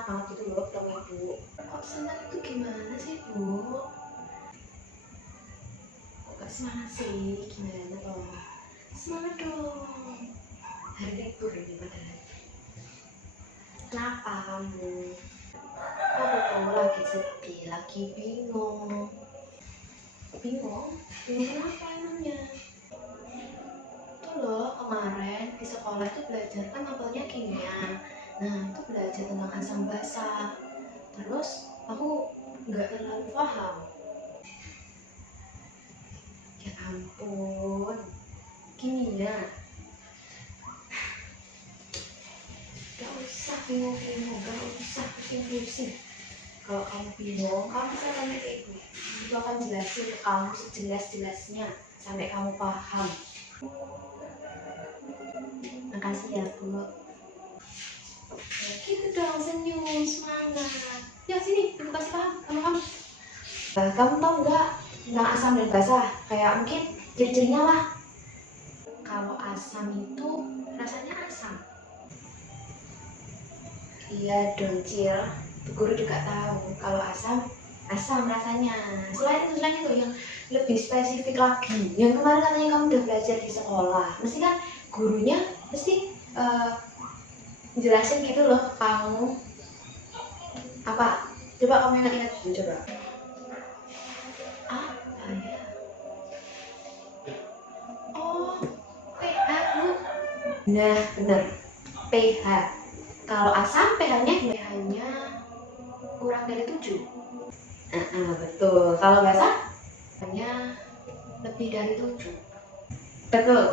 semangat banget gitu loh ketemu ibu. Kok senang itu gimana sih Bu? Kok gak semangat sih? Gimana toh? Semangat dong. Hari libur ini padahal. Kenapa kamu? Kamu lagi sedih, lagi bingung. Bingung? Bingung kenapa emangnya? Tuh loh, kemarin di sekolah itu belajar kan mapelnya kimia. Nah, itu belajar tentang asam basa. Terus aku nggak terlalu paham. Ya ampun, kimia. Gak usah bingung-bingung, gak usah pusing-pusing. Kalau kamu bingung, kamu bisa tanya ke ibu. Ibu akan jelasin ke kamu sejelas-jelasnya sampai kamu paham. Makasih ya Bu. Ya gitu dong, senyum, semangat. Ya sini, ibu kasih paham sama kamu. Kamu tahu nggak tentang asam dan basa? Kayak mungkin ciri-cirinya lah. Kalau asam itu rasanya asam. Iya dong Cil, Bu Guru juga tahu kalau asam rasanya. Selain itu yang lebih spesifik lagi, yang kemarin katanya kamu udah belajar di sekolah, mesti kan gurunya mesti jelasin gitu loh ke kamu. Apa? Coba kamu ingat-ingat dulu coba. Apa ya? Oh, pH Bu. Nah bener, pH. Kalau asam pH-nya pH-nya kurang dari 7. betul. Kalau basa? pH-nya lebih dari 7. Betul.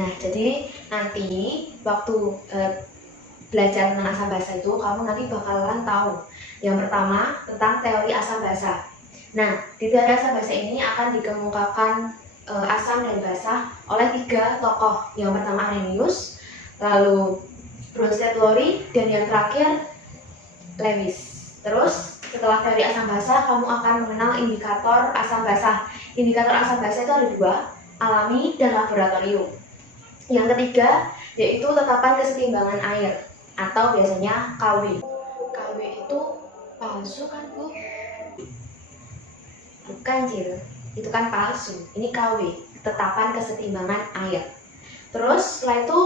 Nah, jadi nanti waktu belajar tentang asam basa itu kamu nanti bakalan tahu. Yang pertama tentang teori asam basa. Nah, di teori asam basa ini akan dikemukakan asam dan basa oleh 3 tokoh. Yang pertama Arrhenius, lalu Bronsted Lowry, dan yang terakhir Lewis. Terus setelah teori asam basa, kamu akan mengenal indikator asam basa. Indikator asam basa itu ada 2, alami dan laboratorium. Yang ketiga yaitu tetapan kesetimbangan air atau biasanya KW. KW itu palsu kan Bu? Bukan Cil, itu kan palsu. Ini KW, tetapan kesetimbangan air. Terus setelah itu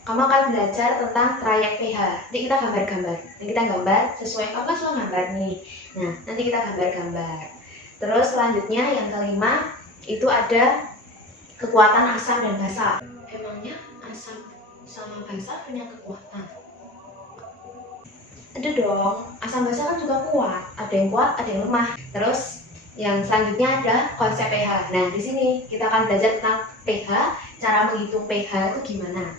kamu akan belajar tentang trayek pH. Nanti kita gambar-gambar. Nanti kita gambar sesuai kamu suka gambar nih. Nah, nanti kita gambar-gambar. Terus selanjutnya yang kelima itu ada kekuatan asam dan basa. Emangnya asam sama basa punya kekuatan? Ada dong, asam basa kan juga kuat. Ada yang kuat, ada yang lemah. Terus yang selanjutnya ada konsep pH. Nah, di sini kita akan belajar tentang pH, cara menghitung pH itu gimana.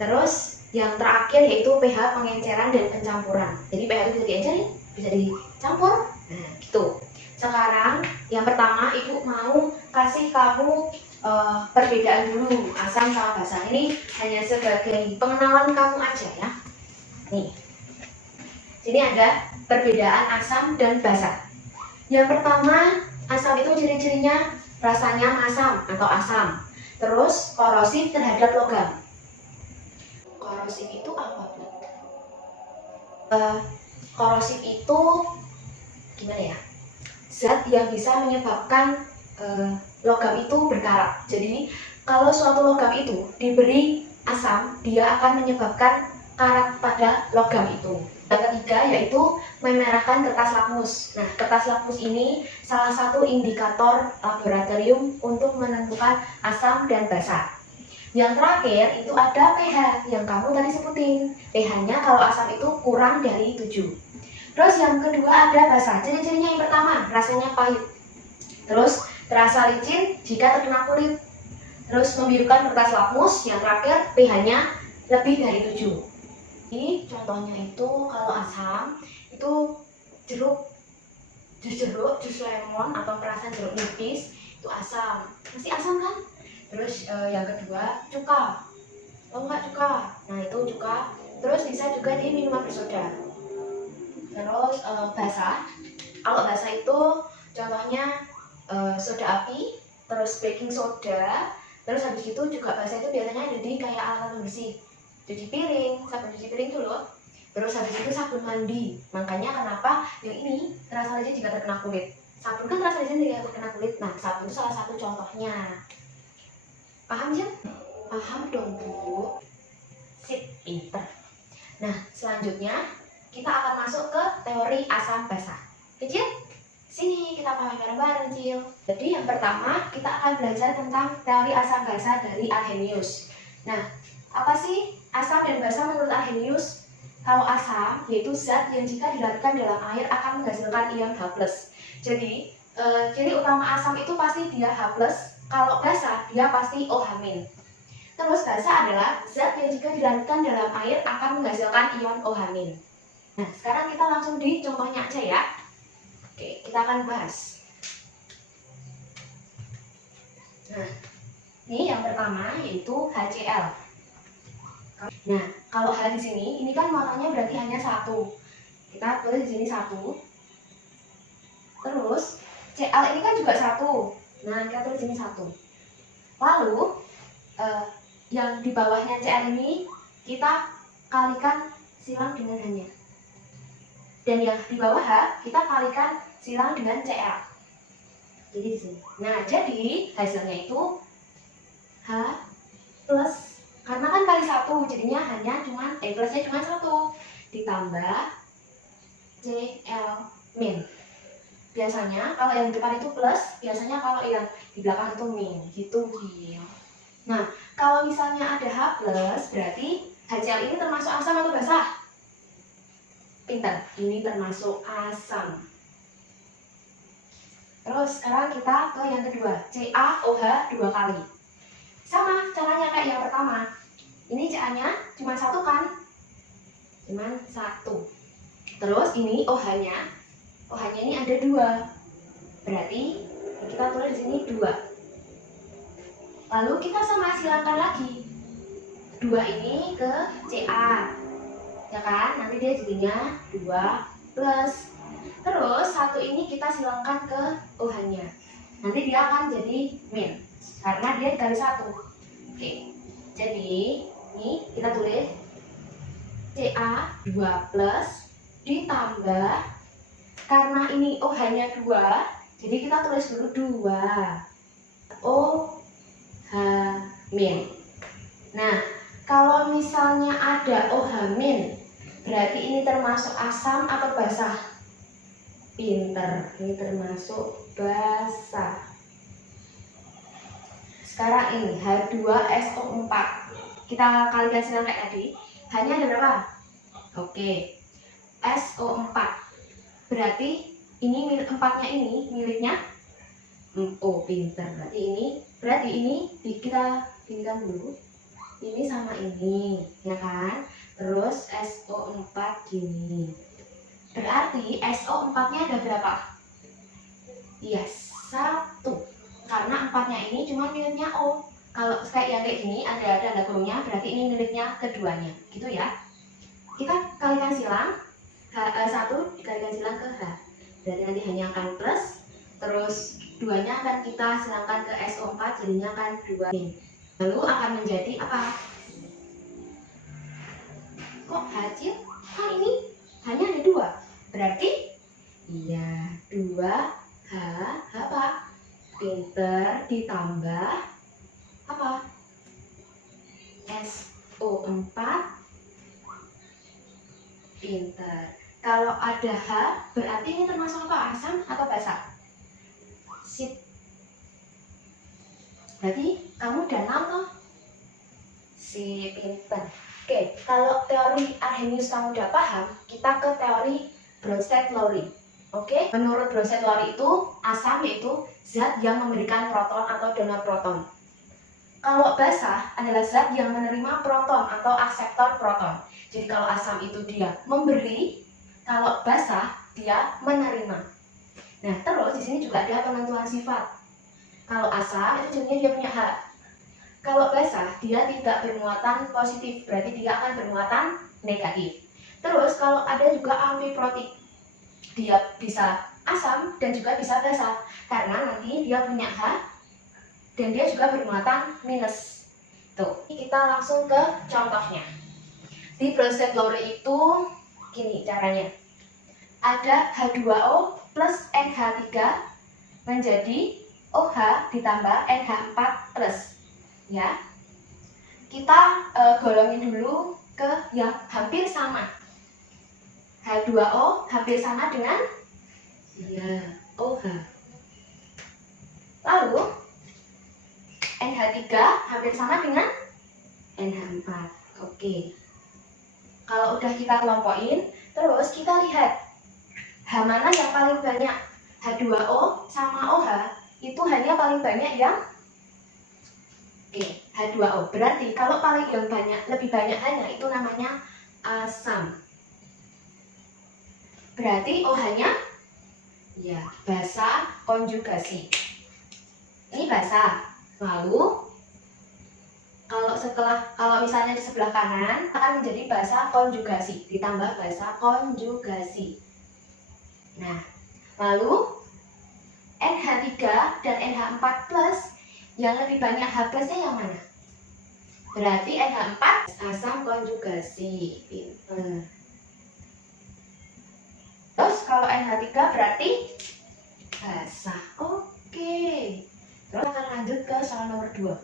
Terus yang terakhir yaitu pH pengenceran dan pencampuran. Jadi pH itu bisa diencerin, bisa dicampur. Nah, gitu. Sekarang yang pertama Ibu mau kasih kamu perbedaan dulu asam sama basa. Ini hanya sebagai pengenalan kamu aja ya. Nih. Sini ada perbedaan asam dan basa. Yang pertama, asam itu ciri-cirinya rasanya masam atau asam. Terus korosif terhadap logam. Korosif itu apa Bu? Korosif itu gimana ya? Zat yang bisa menyebabkan logam itu berkarat. Jadi kalau suatu logam itu diberi asam, dia akan menyebabkan karat pada logam itu. Yang ketiga yaitu memerahkan kertas lakmus. Nah, kertas lakmus ini salah satu indikator laboratorium untuk menentukan asam dan basa. Yang terakhir itu ada pH yang kamu tadi sebutin. pH-nya kalau asam itu kurang dari 7. Terus yang kedua ada basa. Ciri-cirinya yang pertama, rasanya pahit. Terus terasa licin jika terkena kulit. Terus membirukan kertas lakmus. Yang terakhir pH-nya lebih dari 7. Ini contohnya itu kalau asam itu jus lemon atau perasan jeruk nipis itu asam. Masih asam kan? Terus yang kedua cuka. Oh enggak cuka. Nah, itu cuka. Terus bisa juga di minuman bersoda. Terus basa. Kalau basa itu contohnya soda api, terus baking soda. Terus habis itu juga basa itu biasanya ada di kayak alat pembersih. Cuci piring, sabun cuci piring tuh loh. Terus habis itu sabun mandi. Makanya kenapa yang ini terasa lecet jika terkena kulit. Sabun kan terasa lecet jika terkena kulit. Nah, sabun itu salah satu contohnya. Paham ya? Paham dong Bu. Sip, pinter. Nah, selanjutnya kita akan masuk ke teori asam basa. Kecil? Sini kita pahami bareng-bareng, Cil. Jadi yang pertama kita akan belajar tentang teori asam basa dari Arrhenius. Nah, apa sih asam dan basa menurut Arrhenius? Kalau asam yaitu zat yang jika dilarutkan dalam air akan menghasilkan ion H+. Jadi ciri utama asam itu pasti dia H+, kalau basa dia pasti OH-. Terus basa adalah zat yang jika dilarutkan dalam air akan menghasilkan ion OH-. Nah, sekarang kita langsung di contohnya aja ya. Oke, kita akan bahas. Nah, ini yang pertama yaitu HCl. Nah, kalau H di sini, ini kan muatannya berarti hanya satu. Kita tulis di sini satu. Terus Cl ini kan juga satu. Nah, kita tulis di sini satu. Lalu yang di bawahnya Cl ini kita kalikan silang dengan H-nya. Dan yang di bawah H kita kalikan silang dengan Cl. Jadi di sini. Nah, jadi hasilnya itu H plus, karena kan kali satu, jadinya hanya plusnya cuma satu, ditambah Cl min. Biasanya kalau yang depan itu plus, biasanya kalau yang di belakang itu min, gitu Gil. Nah, kalau misalnya ada H plus, berarti HCl ini termasuk asam atau basa? Pintar, ini termasuk asam. Terus sekarang kita ke yang kedua, CaOH 2 kali. Sama caranya kayak yang pertama. Ini Ca-nya cuma satu kan? Cuma satu. Terus ini OH-nya. OH-nya ini ada 2. Berarti kita tulis di sini 2. Lalu kita sama silangkan lagi. 2 ini ke Ca. Ya kan? Nanti dia jadinya 2 plus. Terus satu ini kita silangkan ke OH-nya. Nanti dia akan jadi min, karena dia dikali 1. Oke. Jadi ini kita tulis Ca 2 plus ditambah, karena ini OH-nya 2, jadi kita tulis dulu 2 OH min. Nah, kalau misalnya ada OH min, berarti ini termasuk asam atau basa? Pinter, ini termasuk basa. Sekarang ini H2SO4. Kita kalikan silang kayak tadi. Hanya ada berapa? Oke. SO4. Berarti ini 4-nya ini miliknya oh, pinter. Berarti ini kita pilihkan dulu. Ini sama ini, ya kan? Terus SO4 gini. Berarti SO4-nya ada berapa? Iya, 1. Karena 4-nya ini cuma miliknya O. Kalau kayak yang kayak gini ada tanda kurungnya, berarti ini miliknya keduanya. Gitu ya. Kita kalikan silang. H1 dikalikan silang ke H. Berarti nanti hanya akan plus. Terus 2-nya akan kita silangkan ke SO4, jadinya akan 2. Lalu akan menjadi apa? Kok H-cil? Kan ini hanya ada 2. Berarti iya 2H apa? Pinter ditambah apa? SO4. Pinter. Kalau ada H berarti ini termasuk apa? Asam atau basa? Sip. Berarti kamu udah 6 toh? Si pinter. Oke, kalau teori Arrhenius kamu udah paham, kita ke teori Bronsted-Lowry. Oke, menurut Bronsted-Lowry itu asam yaitu zat yang memberikan proton atau donor proton. Kalau basa adalah zat yang menerima proton atau akseptor proton. Jadi kalau asam itu dia memberi, kalau basa dia menerima. Nah, terus di sini juga ada penentuan sifat. Kalau asam itu jadinya dia punya H. Kalau basa dia tidak bermuatan positif, berarti dia akan bermuatan negatif. Terus kalau ada juga amfiprotik, dia bisa asam dan juga bisa basa, karena nanti dia punya H dan dia juga bermuatan minus. Tuh, kita langsung ke contohnya. Di Bronsted-Lowry itu Gini caranya. Ada H2O plus NH3 menjadi OH ditambah NH4 plus. Ya. Kita golongin dulu ke yang hampir sama. H2O hampir sama dengan OH. Lalu NH3 hampir sama dengan NH4. Oke. Kalau udah kita kelompokin, terus kita lihat H mana yang paling banyak. H2O sama OH itu hanya paling banyak yang H2O. Berarti kalau paling yang banyak, lebih banyak hanya itu namanya asam. Berarti OH-nya basa konjugasi. Ini basa. Lalu kalau misalnya di sebelah kanan akan menjadi basa konjugasi ditambah basa konjugasi. Nah, lalu NH3 dan NH4 plus yang lebih banyak H plusnya yang mana? Berarti NH4 asam konjugasi. Pinter. Terus kalau NH3 berarti basa. Oke. Terus akan lanjut ke soal nomor 2.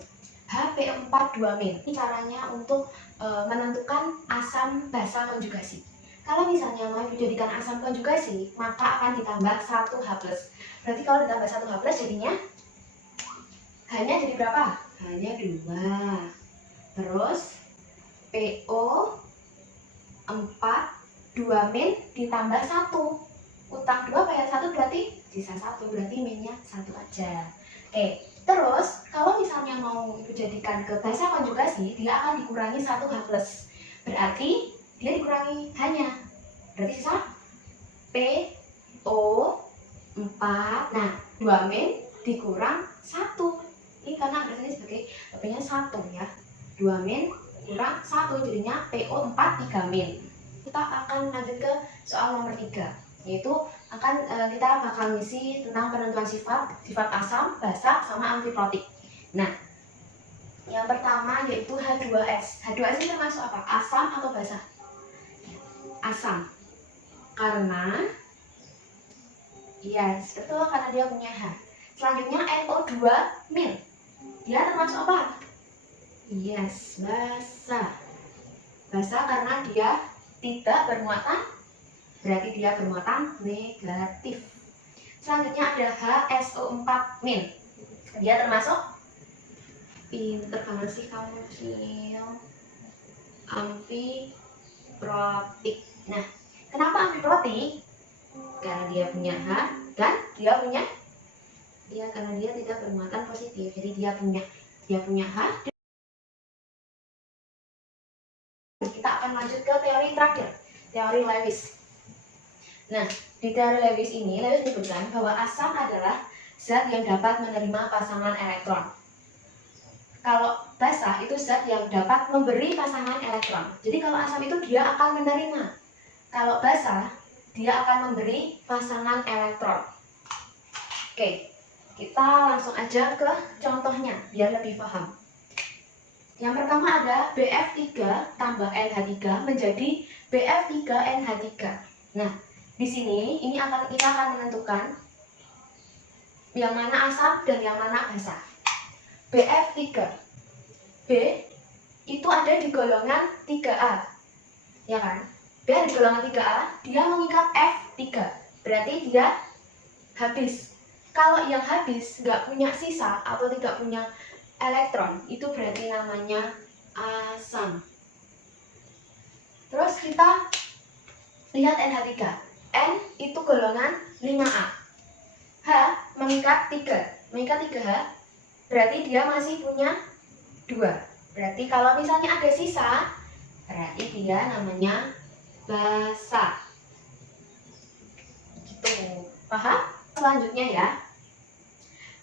HP42-. Ini caranya untuk menentukan asam basa konjugasi. Kalau misalnya mau dijadikan asam konjugasi, maka akan ditambah 1 H+. Berarti kalau ditambah 1 H+, jadinya hanya jadi berapa? Hanya 2. Terus PO4 2- ditambah 1. Utang 2 bayar 1 berarti sisa 1. Berarti minnya 1 aja. Oke. Terus kalau misalnya mau dijadikan ke basa konjugasi, dia akan dikurangi 1 H+. Berarti dia dikurangi hanya. Berarti sisa PO4. Nah, 2- dikurang 1. Ini karena biasanya sebagai P-nya 1 ya. 2- kurang 1 jadinya PO4 3-. Kita akan lanjut ke soal nomor 3, yaitu kita bakal ngisi tentang penentuan sifat asam, basa, sama amfiprotik. Nah, yang pertama yaitu H2S. H2S ini termasuk apa? Asam atau basa? Asam. Karena betul, karena dia punya H. Selanjutnya NO2-. Dia termasuk apa? Basa. Basa karena dia tidak bermuatan, berarti dia bermuatan negatif. Selanjutnya ada HSO4-. Dia termasuk, pinter banget sih kamu, amfiprotik. Nah, kenapa amfiprotik? Karena dia punya H dan karena dia tidak bermuatan positif. Jadi dia punya H. Kita akan lanjut ke teori terakhir, teori Lewis. Nah, di teori Lewis ini, Lewis menyebutkan bahwa asam adalah zat yang dapat menerima pasangan elektron. Kalau basa itu zat yang dapat memberi pasangan elektron. Jadi kalau asam itu dia akan menerima. Kalau basa, dia akan memberi pasangan elektron. Oke, kita langsung aja ke contohnya biar lebih paham. Yang pertama ada BF3 tambah NH3 menjadi BF3NH3. Nah, di sini kita akan menentukan yang mana asam dan yang mana basa. BF3. B itu ada di golongan 3A. Ya kan? B ada di golongan 3A, dia mengikat F3. Berarti dia habis. Kalau yang habis nggak punya sisa atau tidak punya elektron, itu berarti namanya asam. Terus kita lihat NH3. N itu golongan 5A. H mengikat 3. Mengikat 3H, berarti dia masih punya 2. Berarti kalau misalnya ada sisa, berarti dia namanya basa. Gitu. Paham? Selanjutnya ya.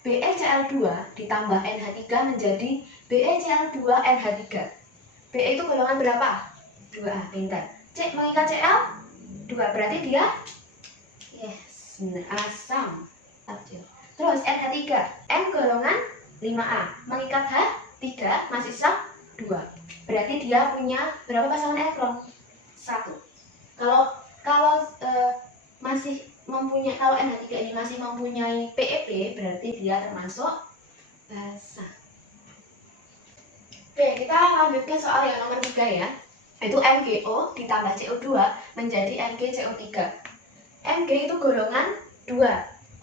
BeCl2 ditambah NH3 menjadi BeCl2NH3. Be itu golongan berapa? 2A, pintar. C mengikat Cl 2, berarti dia asam. Terus NH3, N golongan 5A, mengikat H3 masih sisa 2. Berarti dia punya berapa pasangan elektron? 1. Kalau kalau masih mempunyai, kalau NH3 ini masih mempunyai PEP, berarti dia termasuk basah. Oke, kita lanjut ke soal yang nomor 3 ya, yaitu MgO ditambah CO2 menjadi MgCO3. Mg itu golongan 2,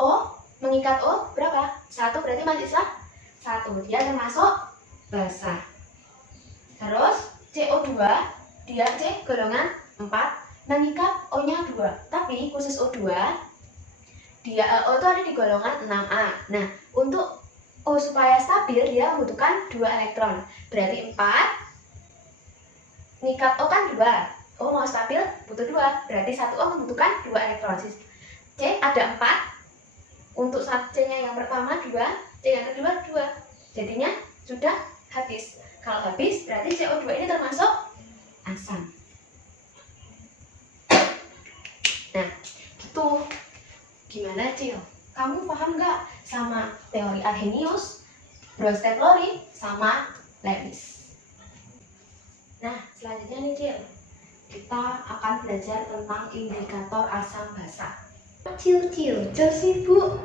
O mengikat O berapa? 1, berarti masih sisa 1, dia termasuk basah. Terus CO2 dia C golongan 4, mengikat O-nya 2, tapi khusus O2 dia O itu ada di golongan 6A. Nah, untuk O supaya stabil dia membutuhkan 2 elektron. Berarti 4 mengikat O kan 2. O mau stabil butuh 2, berarti 1 O membutuhkan 2 elektron. C ada 4. Untuk C-nya yang pertama 2, C yang kedua 2. Jadinya sudah habis. Kalau habis berarti CO2 ini termasuk asam. Nah, gitu. Gimana, Cil? Kamu paham nggak sama teori Arrhenius, Bronsted-Lowry, sama Lewis? Nah, selanjutnya nih, Cil. Kita akan belajar tentang indikator asam basa. Cil, sih, Bu.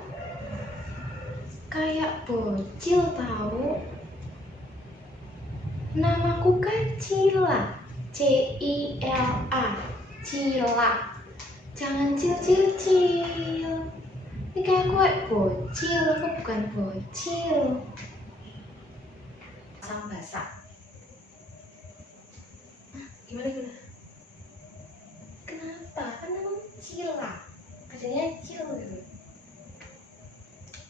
Kayak bocil tahu. Namaku kan Cila, C-I-L-A, Cila. Jangan cil. Ini kayak gue bocil, aku bukan bocil. Asam basa. Gimana? Kenapa? Kan namanya Cila. Bacanya Cil gitu.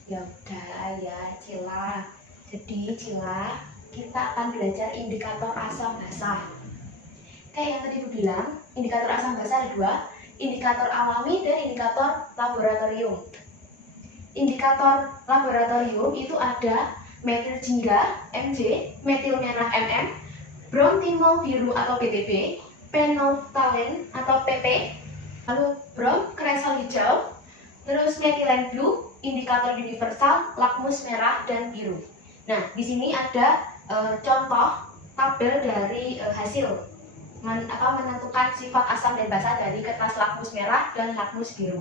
Ya udah ya, Cila. Jadi Cila, kita akan belajar indikator asam basa. Kayak yang tadi aku bilang, indikator asam basa ada 2, indikator alami dan indikator laboratorium. Indikator laboratorium itu ada metil jingga Mg, metil merah MM, bromtimol biru atau BTB, phenolphthalein atau PP, lalu brom kresal hijau, terus metilen blue, indikator universal, lakmus merah dan biru. Nah, di sini ada contoh tabel dari hasil menentukan sifat asam dan basa dari kertas lakmus merah dan lakmus biru.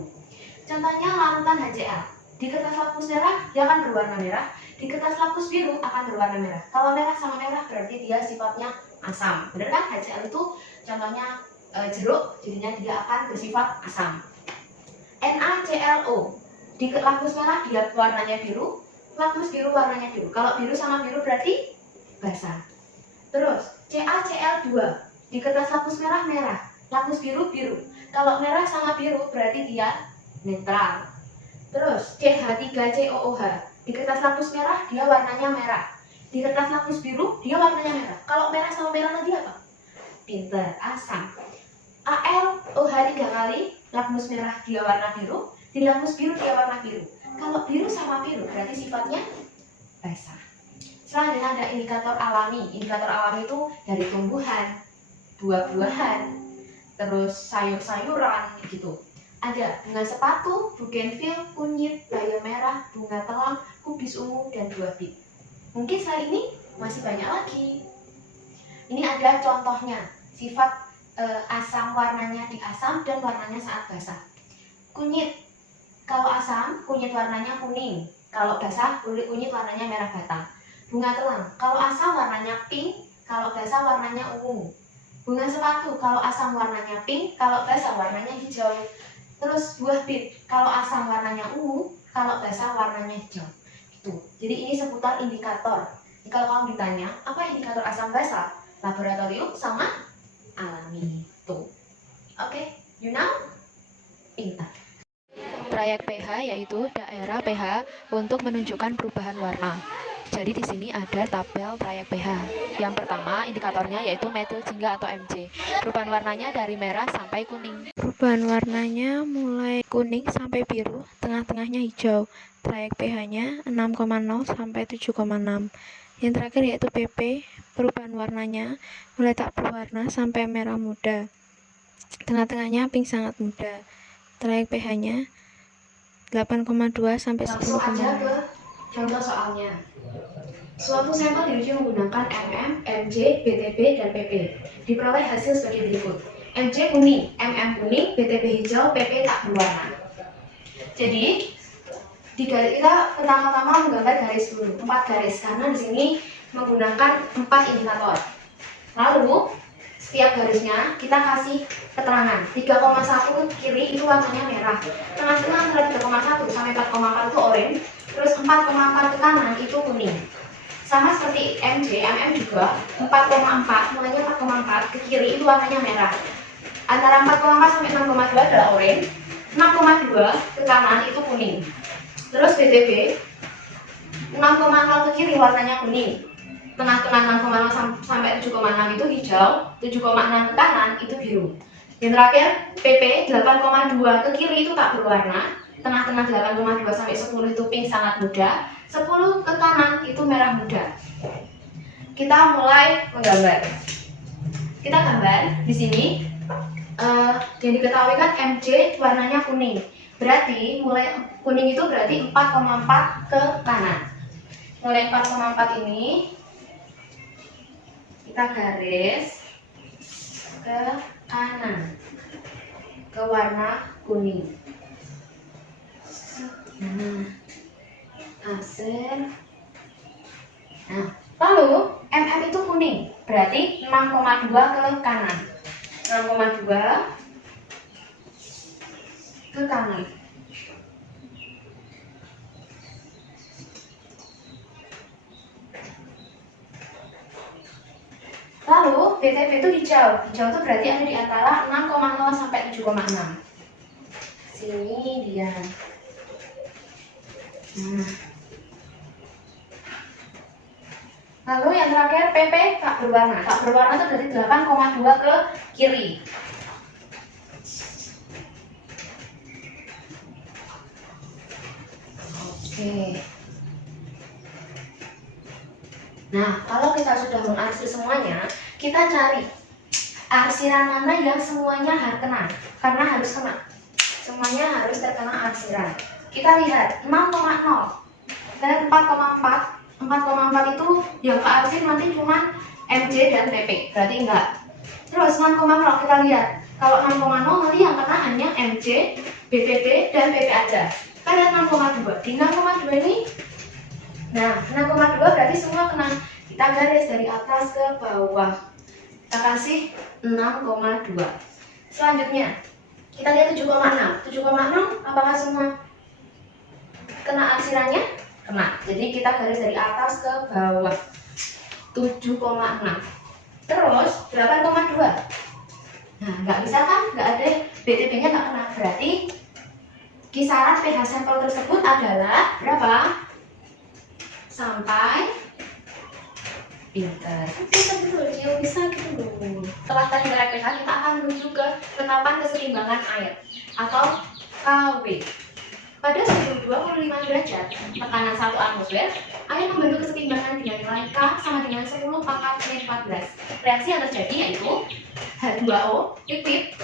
Contohnya larutan HCl. Di kertas lakmus merah dia akan berwarna merah, di kertas lakmus biru akan berwarna merah. Kalau merah sama merah berarti dia sifatnya asam. Benar kan? HCl itu contohnya jeruk, jadinya dia akan bersifat asam. NaClO. Di lakmus merah dia warnanya biru, lakmus biru warnanya biru. Kalau biru sama biru berarti basa. Terus CaCl2. Di kertas lakmus merah merah, lakmus biru biru. Kalau merah sama biru berarti dia netral. Terus CH3COOH. Di kertas lakmus merah dia warnanya merah, di kertas lakmus biru dia warnanya merah. Kalau merah sama merah lagi apa? Pinter, asam. AlOH 3 kali, lakmus merah dia warna biru, di lakmus biru dia warna biru. Kalau biru sama biru berarti sifatnya basa. Selanjutnya ada indikator alami. Indikator alami itu dari tumbuhan, buah-buahan, terus sayur-sayuran gitu. Ada bunga sepatu, bugenvil, kunyit, bayam merah, bunga telang, kubis ungu, dan buah bit. Mungkin selain ini masih banyak lagi. Ini ada contohnya, sifat asam warnanya di asam dan warnanya saat basah. Kunyit, kalau asam kunyit warnanya kuning, kalau basah kunyit warnanya merah bata. Bunga telang, kalau asam warnanya pink, kalau basah warnanya ungu. Bunga sepatu, kalau asam warnanya pink, kalau basah warnanya hijau. Terus buah bit, kalau asam warnanya ungu, kalau basah warnanya hijau. Gitu. Jadi ini seputar indikator. Jadi kalau kamu ditanya, apa indikator asam basa? Laboratorium sama alami. Tuh. Oke, you know? Pintar. Trayek pH yaitu daerah pH untuk menunjukkan perubahan warna. Jadi di sini ada tabel trayek pH. Yang pertama indikatornya yaitu metil jingga atau Mg. Perubahan warnanya dari merah sampai kuning. Perubahan warnanya mulai kuning sampai biru, tengah-tengahnya hijau. Trayek pH-nya 6,0 sampai 7,6. Yang terakhir yaitu PP. Perubahan warnanya mulai tak berwarna sampai merah muda. Tengah-tengahnya pink sangat muda. Trayek pH-nya 8,2 sampai 10,6. Langsung aja ke contoh soalnya. Suatu sampel diuji menggunakan MM, Mg, BTB, dan PP. Diperoleh hasil sebagai berikut. MC kuning, MM kuning, BTP hijau, PP tak berwarna. Jadi kita pertama-tama menggambar garis dulu, 4 garis karena di sini menggunakan 4 indikator. Lalu setiap garisnya kita kasih keterangan. 3,1 ke kiri itu warnanya merah. Tengah-tengah antara 3,1 sampai 4,4 itu oranye. Terus 4,4 ke kanan itu kuning. Sama seperti MC, MM juga 4,4, mulainya 4,4 ke kiri itu warnanya merah. Antara 4,4 sampai 6,2 adalah oranye. 6,2 ke kanan itu kuning. Terus BTP 6,0 ke kiri warnanya kuning. Tengah-tengah 6,0 sampai 7,6 itu hijau, 7,6 ke kanan itu biru. Yang terakhir PP 8,2 ke kiri itu tak berwarna, tengah-tengah 8,2 sampai 10 itu pink sangat muda, 10 ke kanan itu merah muda. Kita mulai menggambar. Kita gambar di sini yang diketahui kan MC warnanya kuning. Berarti mulai kuning itu berarti 4,4 ke kanan. Mulai 4,4 ini kita garis ke kanan ke warna kuning. Lalu MM itu kuning, berarti 6,2 ke kanan. 6,2 ke kanan. Lalu BTP itu hijau. Hijau itu berarti ada di antara 6,0 sampai 7,6. Sini dia. Lalu yang terakhir PP tak berwarna. Tak berwarna itu berarti 8,2 ke kiri. Oke. Nah, kalau kita sudah mengarsir semuanya, kita cari arsiran mana yang semuanya harus kena, karena harus kena. Semuanya harus terkena arsiran. Kita lihat 6,0 dan 4,4. 4,4 itu yang kearsir nanti cuma MC dan PP, berarti enggak. Terus 6,0 kita lihat. Kalau 6,0 nanti yang kena hanya MC, BTP, dan PP aja. Kita lihat 6,2. Di 6,2 ini, nah 6,2 berarti semua kena. Kita garis dari atas ke bawah. Kita kasih 6,2. Selanjutnya kita lihat 7,6. 7,6 apakah semua kena arsirannya? Kena. Jadi kita garis dari atas ke bawah. 7,6. Terus 8,2. Nah, nggak bisa kan? Nggak ada, BTP-nya nggak kena. Berarti kisaran pH sampel tersebut adalah berapa? Sampai pinter. Pinter betul, dia bisa gitu loh. Setelah tadi nilai pH, kita akan menuju ke tetapan kesetimbangan air atau KW. Pada suhu 25 derajat, tekanan 1 atmosfer, air membentuk kesetimbangan dengan nilai K sama dengan 10 pangkat min 14. Reaksi yang terjadi yaitu H2O liquid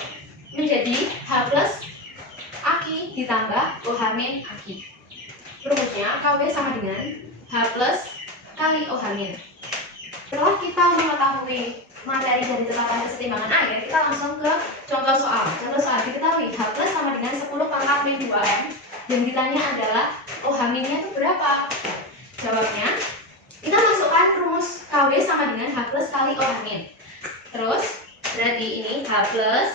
menjadi H plus Aki ditambah OH min Aki. Rumusnya KW sama dengan H plus kali OH min. Setelah kita mengetahui materi dari tetapan kesetimbangan air, kita langsung ke contoh soal. Contoh soal diketahui H plus sama dengan 10 pangkat min 2M. Yang ditanya adalah OH minnya itu berapa? Jawabnya, kita masukkan rumus KW sama dengan H plus kali OH min. Terus berarti ini H plus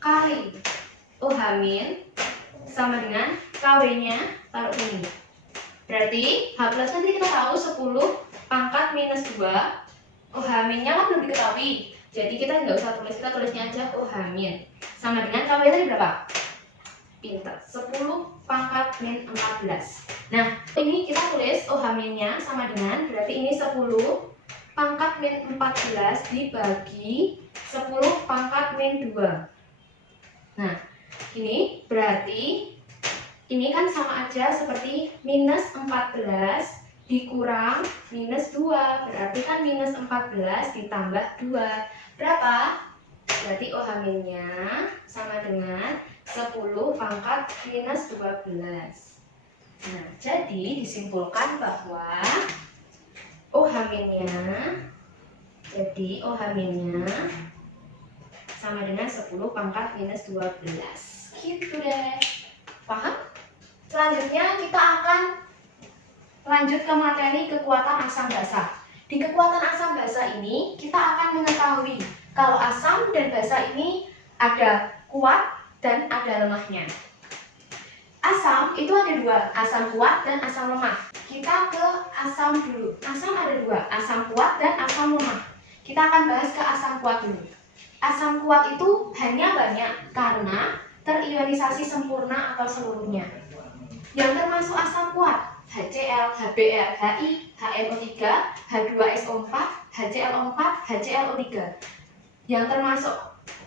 kali OH min sama dengan KW-nya taruh ini. Berarti H plus nanti kita tahu 10 pangkat minus 2. OH minnya kan belum diketahui, jadi kita nggak usah tulis, kita tulisnya aja OH min sama dengan KW tadi berapa? Pinter, 10 pangkat min 14. Nah, ini kita tulis OH minnya sama dengan, berarti ini 10 pangkat min 14 dibagi 10 pangkat min 2. Nah, ini berarti ini kan sama aja seperti minus 14 dikurang minus 2. Berarti kan minus 14 ditambah 2. Berapa? Berarti OH minnya sama dengan 10 pangkat minus 12. Nah, jadi disimpulkan bahwa OH minnya sama dengan 10 pangkat minus 12. Gitu deh. Paham? Selanjutnya kita akan lanjut ke materi kekuatan asam basa. Di kekuatan asam basa ini kita akan mengetahui kalau asam dan basa ini ada kuat dan ada lemahnya. Asam itu ada dua, asam kuat dan asam lemah. Kita ke asam dulu. Asam ada dua, asam kuat dan asam lemah. Kita akan bahas ke asam kuat dulu. Asam kuat itu hanya banyak karena terionisasi sempurna atau seluruhnya. Yang termasuk asam kuat HCl, HBr, Hi, HNO3, H2SO4, HCl4, HClO3. Yang termasuk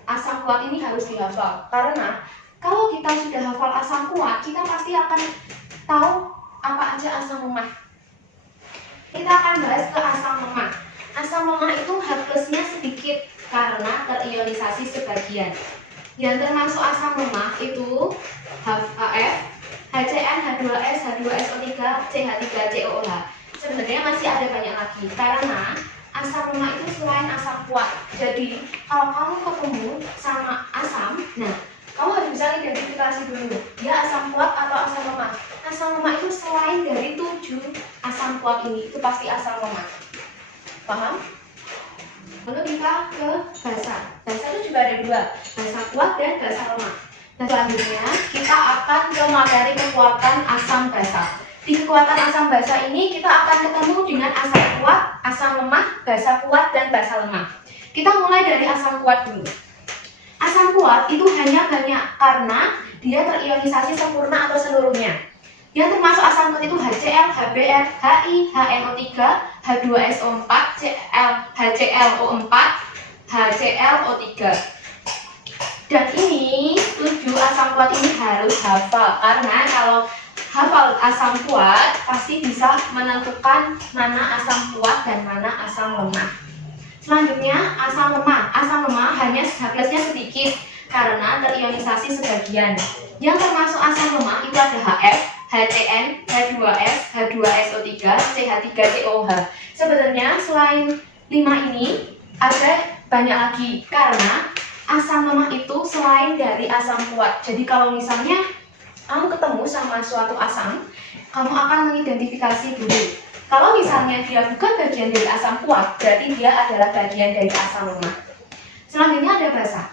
asam kuat ini harus dihafal karena kalau kita sudah hafal asam kuat, kita pasti akan tahu apa aja asam lemah. Kita akan bahas ke asam lemah. Asam lemah itu H+-nya sedikit karena terionisasi sebagian. Yang termasuk asam lemah itu HF, HCN, H2S, H2SO3, CH3COOH. Sebenarnya masih ada banyak lagi karena asam lemah itu selain asam kuat. Jadi kalau kamu ketemu sama asam, nah kamu harus bisa identifikasi dulu dia asam kuat atau asam lemah. Asam lemah itu selain dari 7 asam kuat ini itu pasti asam lemah. Paham? Lalu kita ke basa. Basa itu juga ada dua, basa kuat dan basa lemah. Dan selanjutnya kita akan ke materi kekuatan asam basa. Di kekuatan asam basa ini kita akan ketemu dengan asam kuat, asam lemah, basa kuat, dan basa lemah. Kita mulai dari asam kuat dulu. Asam kuat itu hanya banyak karena dia terionisasi sempurna atau seluruhnya. Yang termasuk asam kuat itu HCl, HBr, Hi, HNO3, H2SO4, HClO4, HClO3. Dan ini 7 asam kuat ini harus hafal karena kalau hafal asam kuat pasti bisa menentukan mana asam kuat dan mana asam lemah. Selanjutnya asam lemah. Asam lemah hanya H+-nya sedikit karena terionisasi sebagian. Yang termasuk asam lemah itu ada HF, HCN, H2S, H2SO3, CH3COOH. Sebenarnya selain 5 ini ada banyak lagi karena asam lemah itu selain dari asam kuat. Jadi kalau misalnya kamu ketemu sama suatu asam, kamu akan mengidentifikasi dulu. Kalau misalnya dia bukan bagian dari asam kuat, berarti dia adalah bagian dari asam lemah. Selanjutnya ada basa.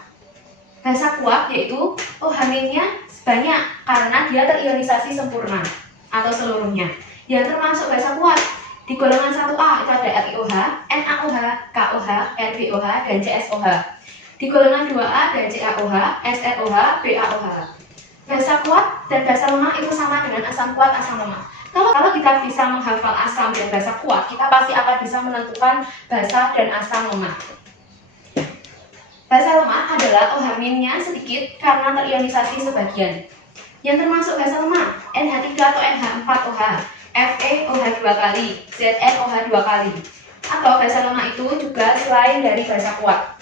Basa kuat yaitu OH-nya banyak karena dia terionisasi sempurna atau seluruhnya. Yang termasuk basa kuat di golongan 1A itu ada LiOH, NaOH, KOH, RbOH, dan CSOH. Di golongan 2A ada CaOH, SROH, BaOH. Basa kuat dan basa lemah itu sama dengan asam kuat, asam lemah. Kalau kita bisa menghafal asam dan basa kuat, kita pasti akan bisa menentukan basa dan asam lemah. Basa lemah adalah OH- sedikit karena terionisasi sebagian. Yang termasuk basa lemah, NH3 atau NH4OH, FeOH 2 kali, ZnOH 2 kali. Atau basa lemah itu juga selain dari basa kuat.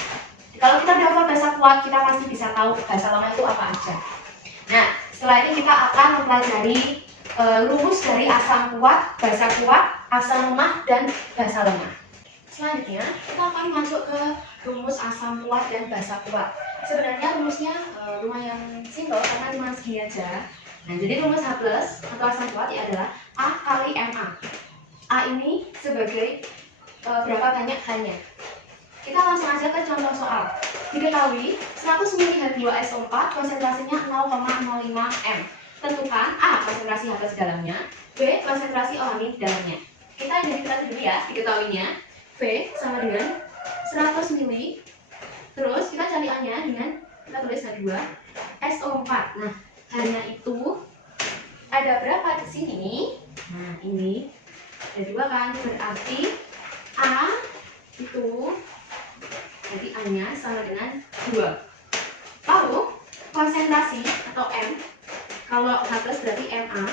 Kalau kita hafal basa kuat, kita pasti bisa tahu basa lemah itu apa aja. Nah, setelah ini kita akan mempelajari rumus dari asam kuat, basa kuat, asam lemah, dan basa lemah. Selanjutnya, kita akan masuk ke rumus asam kuat dan basa kuat. Sebenarnya rumusnya lumayan simpel karena cuma segini aja. Nah, jadi rumus H+ atau asam kuat adalah A kali Ma. A ini sebagai berapa banyak H-nya. Kita langsung aja ke contoh soal. Diketahui 100 ml H2SO4 konsentrasinya 0,05 m. Tentukan A konsentrasi H+ dalamnya, B konsentrasi OH di dalamnya. Kita identifikasi dulu ya, diketahuinya. V sama dengan 100 ml. Terus kita cari A-nya dengan kita tulis H2SO4. Nah, hanya itu ada berapa di sini? Nah, ini ada 2 kan, berarti A itu jadi A-nya sama dengan 2. Lalu konsentrasi atau M, kalau H+ berarti Ma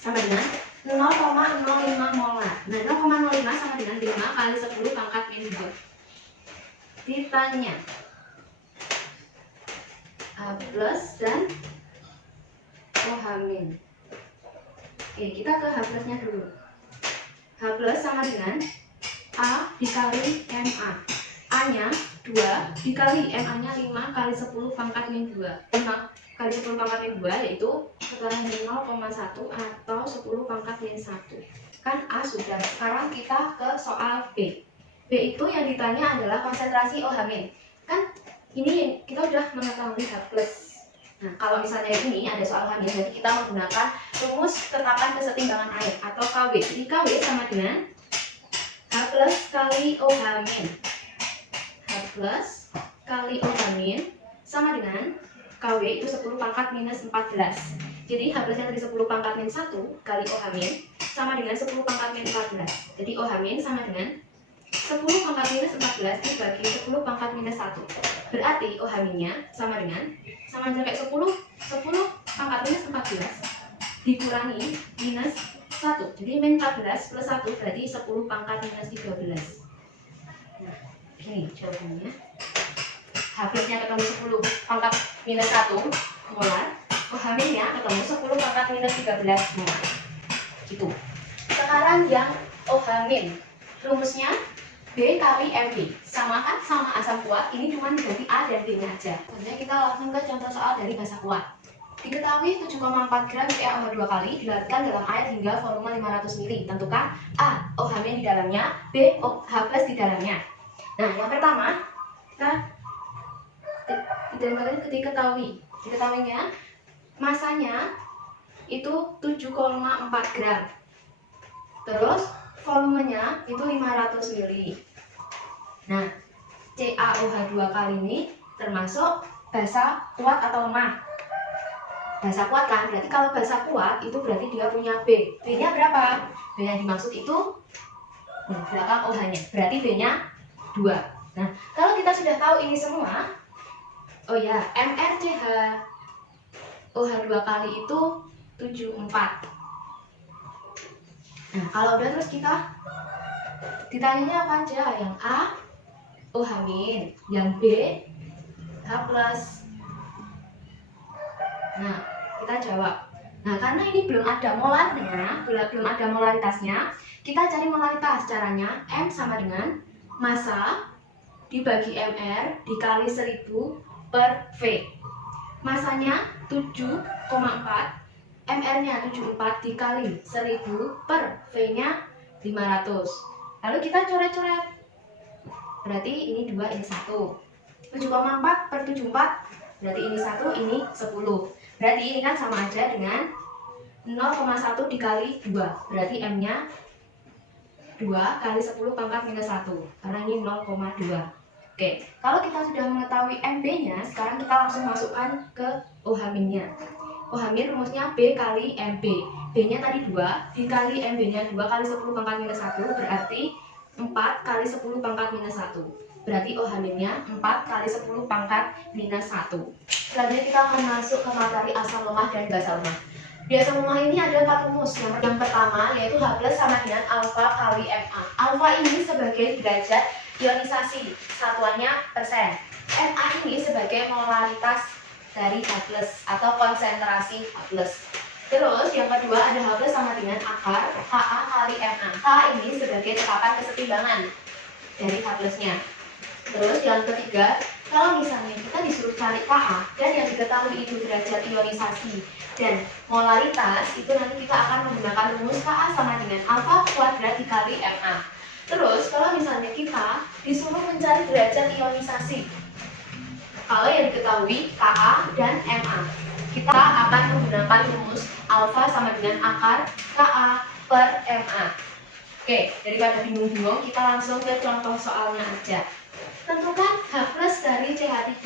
sama dengan 0,05 molar. Nah, 0,05 sama dengan 5 kali 10 pangkat min 2. Ditanya H+ dan OH-. Oke, kita ke H+-nya dulu. H+ sama dengan A dikali Ma. A-nya 2 dikali MA-nya 5 kali 10 pangkat min 2. 5 kali 10 pangkat min 2 yaitu keterangan dari 0,1 atau 10 pangkat min 1. Kan A sudah. Sekarang kita ke soal B. B itu yang ditanya adalah konsentrasi OH-. Kan ini kita udah mengetahui H+. Nah, kalau misalnya ini ada soal H-, jadi kita menggunakan rumus tetapan kesetimbangan air atau KW. Jadi KW sama dengan H+ kali OH-. H+ kali OH- sama dengan KW itu 10 pangkat minus 14. Jadi H+ nya tadi 10 pangkat min 1 kali OH- sama dengan 10 pangkat min 14. Jadi OH- sama dengan 10 pangkat minus 14 dibagi 10 pangkat minus 1. Berarti OH-nya sama dengan sama aja kayak 10 pangkat minus 14 dikurangi minus 1. Jadi min 14 plus 1 berarti 10 pangkat minus 13. Nah, ini jawabannya. H+-nya ketemu 10 pangkat minus 1 molar, OH-nya ketemu 10 pangkat minus 13 molar. Gitu. Sekarang yang OH-, rumusnya B kali MB. Sama kan? Sama asam kuat. Ini cuma diganti A dan B-nya aja. Selanjutnya kita langsung ke contoh soal dari basa kuat. Diketahui 7,4 gram CaOH 2 kali dilarutkan dalam air hingga volume 500 ml. Tentukan A. OH- di dalamnya, B. H+ di dalamnya. Nah, yang pertama kita diketahuinya masanya itu 7,4 gram. Terus volumenya itu 500 ml. Nah, CaOH 2 kali ini termasuk basa kuat atau lemah? Basa kuat kan? Berarti kalau basa kuat itu berarti dia punya B. B-nya berapa? B yang dimaksud itu belakang OH-nya. Berarti B-nya 2. Nah, kalau kita sudah tahu ini semua, oh ya, MrCH OH 2 kali itu 74. Nah, kalau udah terus kita ditanyanya apa aja? Yang A OH-, yang B H+. Nah, kita jawab. Nah, karena ini belum ada molarnya, belum ada molaritasnya, kita cari molaritas. Caranya M sama dengan massa dibagi MR dikali 1000 per V. Masanya 7,4, MR-nya 74 dikali 1000 per V-nya 500. Lalu kita coret-coret. Berarti ini 2, ini 1. 7,4 per 74, berarti ini 1, ini 10. Berarti ini kan sama aja dengan 0,1 dikali 2. Berarti M-nya 2 kali 10 pangkat minus 1. Karena ini 0,2. Oke, kalau kita sudah mengetahui MB-nya, sekarang kita langsung masukkan ke OH-nya. OH- rumusnya B kali MB. B-nya tadi 2, dikali MB-nya 2 kali 10 pangkat minus 1, berarti 4 kali 10 pangkat minus 1. Berarti OH-nya 4 kali 10 pangkat minus 1. Selanjutnya kita akan masuk ke materi asam lemah dan basa lemah. Di asam lemah ini ada 4 rumus. Yang pertama yaitu H+ sama dengan alfa kali Ma. Alfa ini sebagai derajat ionisasi, satuannya persen. Ma ini sebagai molaritas dari H+ atau konsentrasi H+. Terus yang kedua ada H+ sama dengan akar Ka kali Ma. Ka ini sebagai tetapan kesetimbangan dari H+-nya. Terus yang ketiga, kalau misalnya kita disuruh cari Ka dan yang diketahui itu derajat ionisasi dan molaritas, itu nanti kita akan menggunakan rumus Ka sama dengan alfa kuadrat dikali Ma. Terus kalau misalnya kita disuruh mencari derajat ionisasi, kalau yang diketahui Ka dan Ma, kita akan menggunakan rumus alfa sama dengan akar Ka per Ma. Oke, daripada bingung-bingung, kita langsung ke contoh soalnya aja. Tentukan H+ dari CH3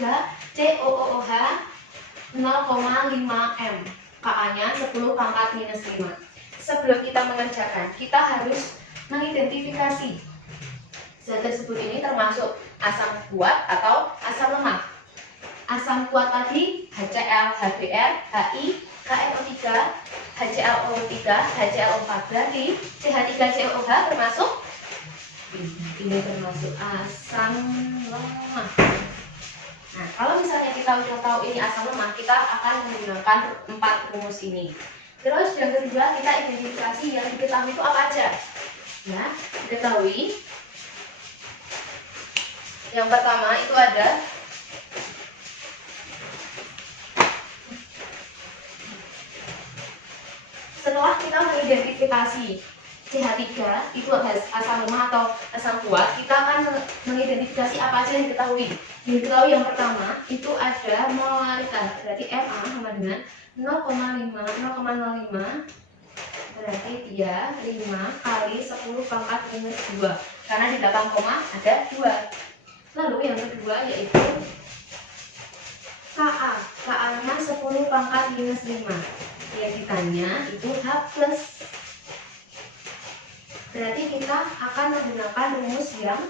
COOH 0,5 M. Ka-nya 10 pangkat minus 5. Sebelum kita mengerjakan, kita harus mengidentifikasi zat tersebut ini termasuk asam kuat atau asam lemah. Asam kuat tadi HCl, HBr, Hi, KNO3, HClO3, HClO4. Berarti CH3COOH termasuk ini termasuk asam lemah. Nah, kalau misalnya kita udah tahu ini asam lemah, kita akan menggunakan 4 rumus ini. Terus yang kedua, kita identifikasi yang diketahui itu apa aja. Ya, diketahui Yang pertama itu ada setelah kita mengidentifikasi CH3 itu asam lemah atau asam kuat, kita akan mengidentifikasi apa aja yang diketahui. Yang diketahui yang pertama itu ada molaritas, berarti Ma sama dengan 0,05 berarti dia 5 kali 10 pangkat minus 2 karena di belakang koma ada 2. Lalu yang kedua yaitu Ka nya 10 pangkat minus 5. Yang ditanya itu H plus. Berarti kita akan menggunakan rumus yang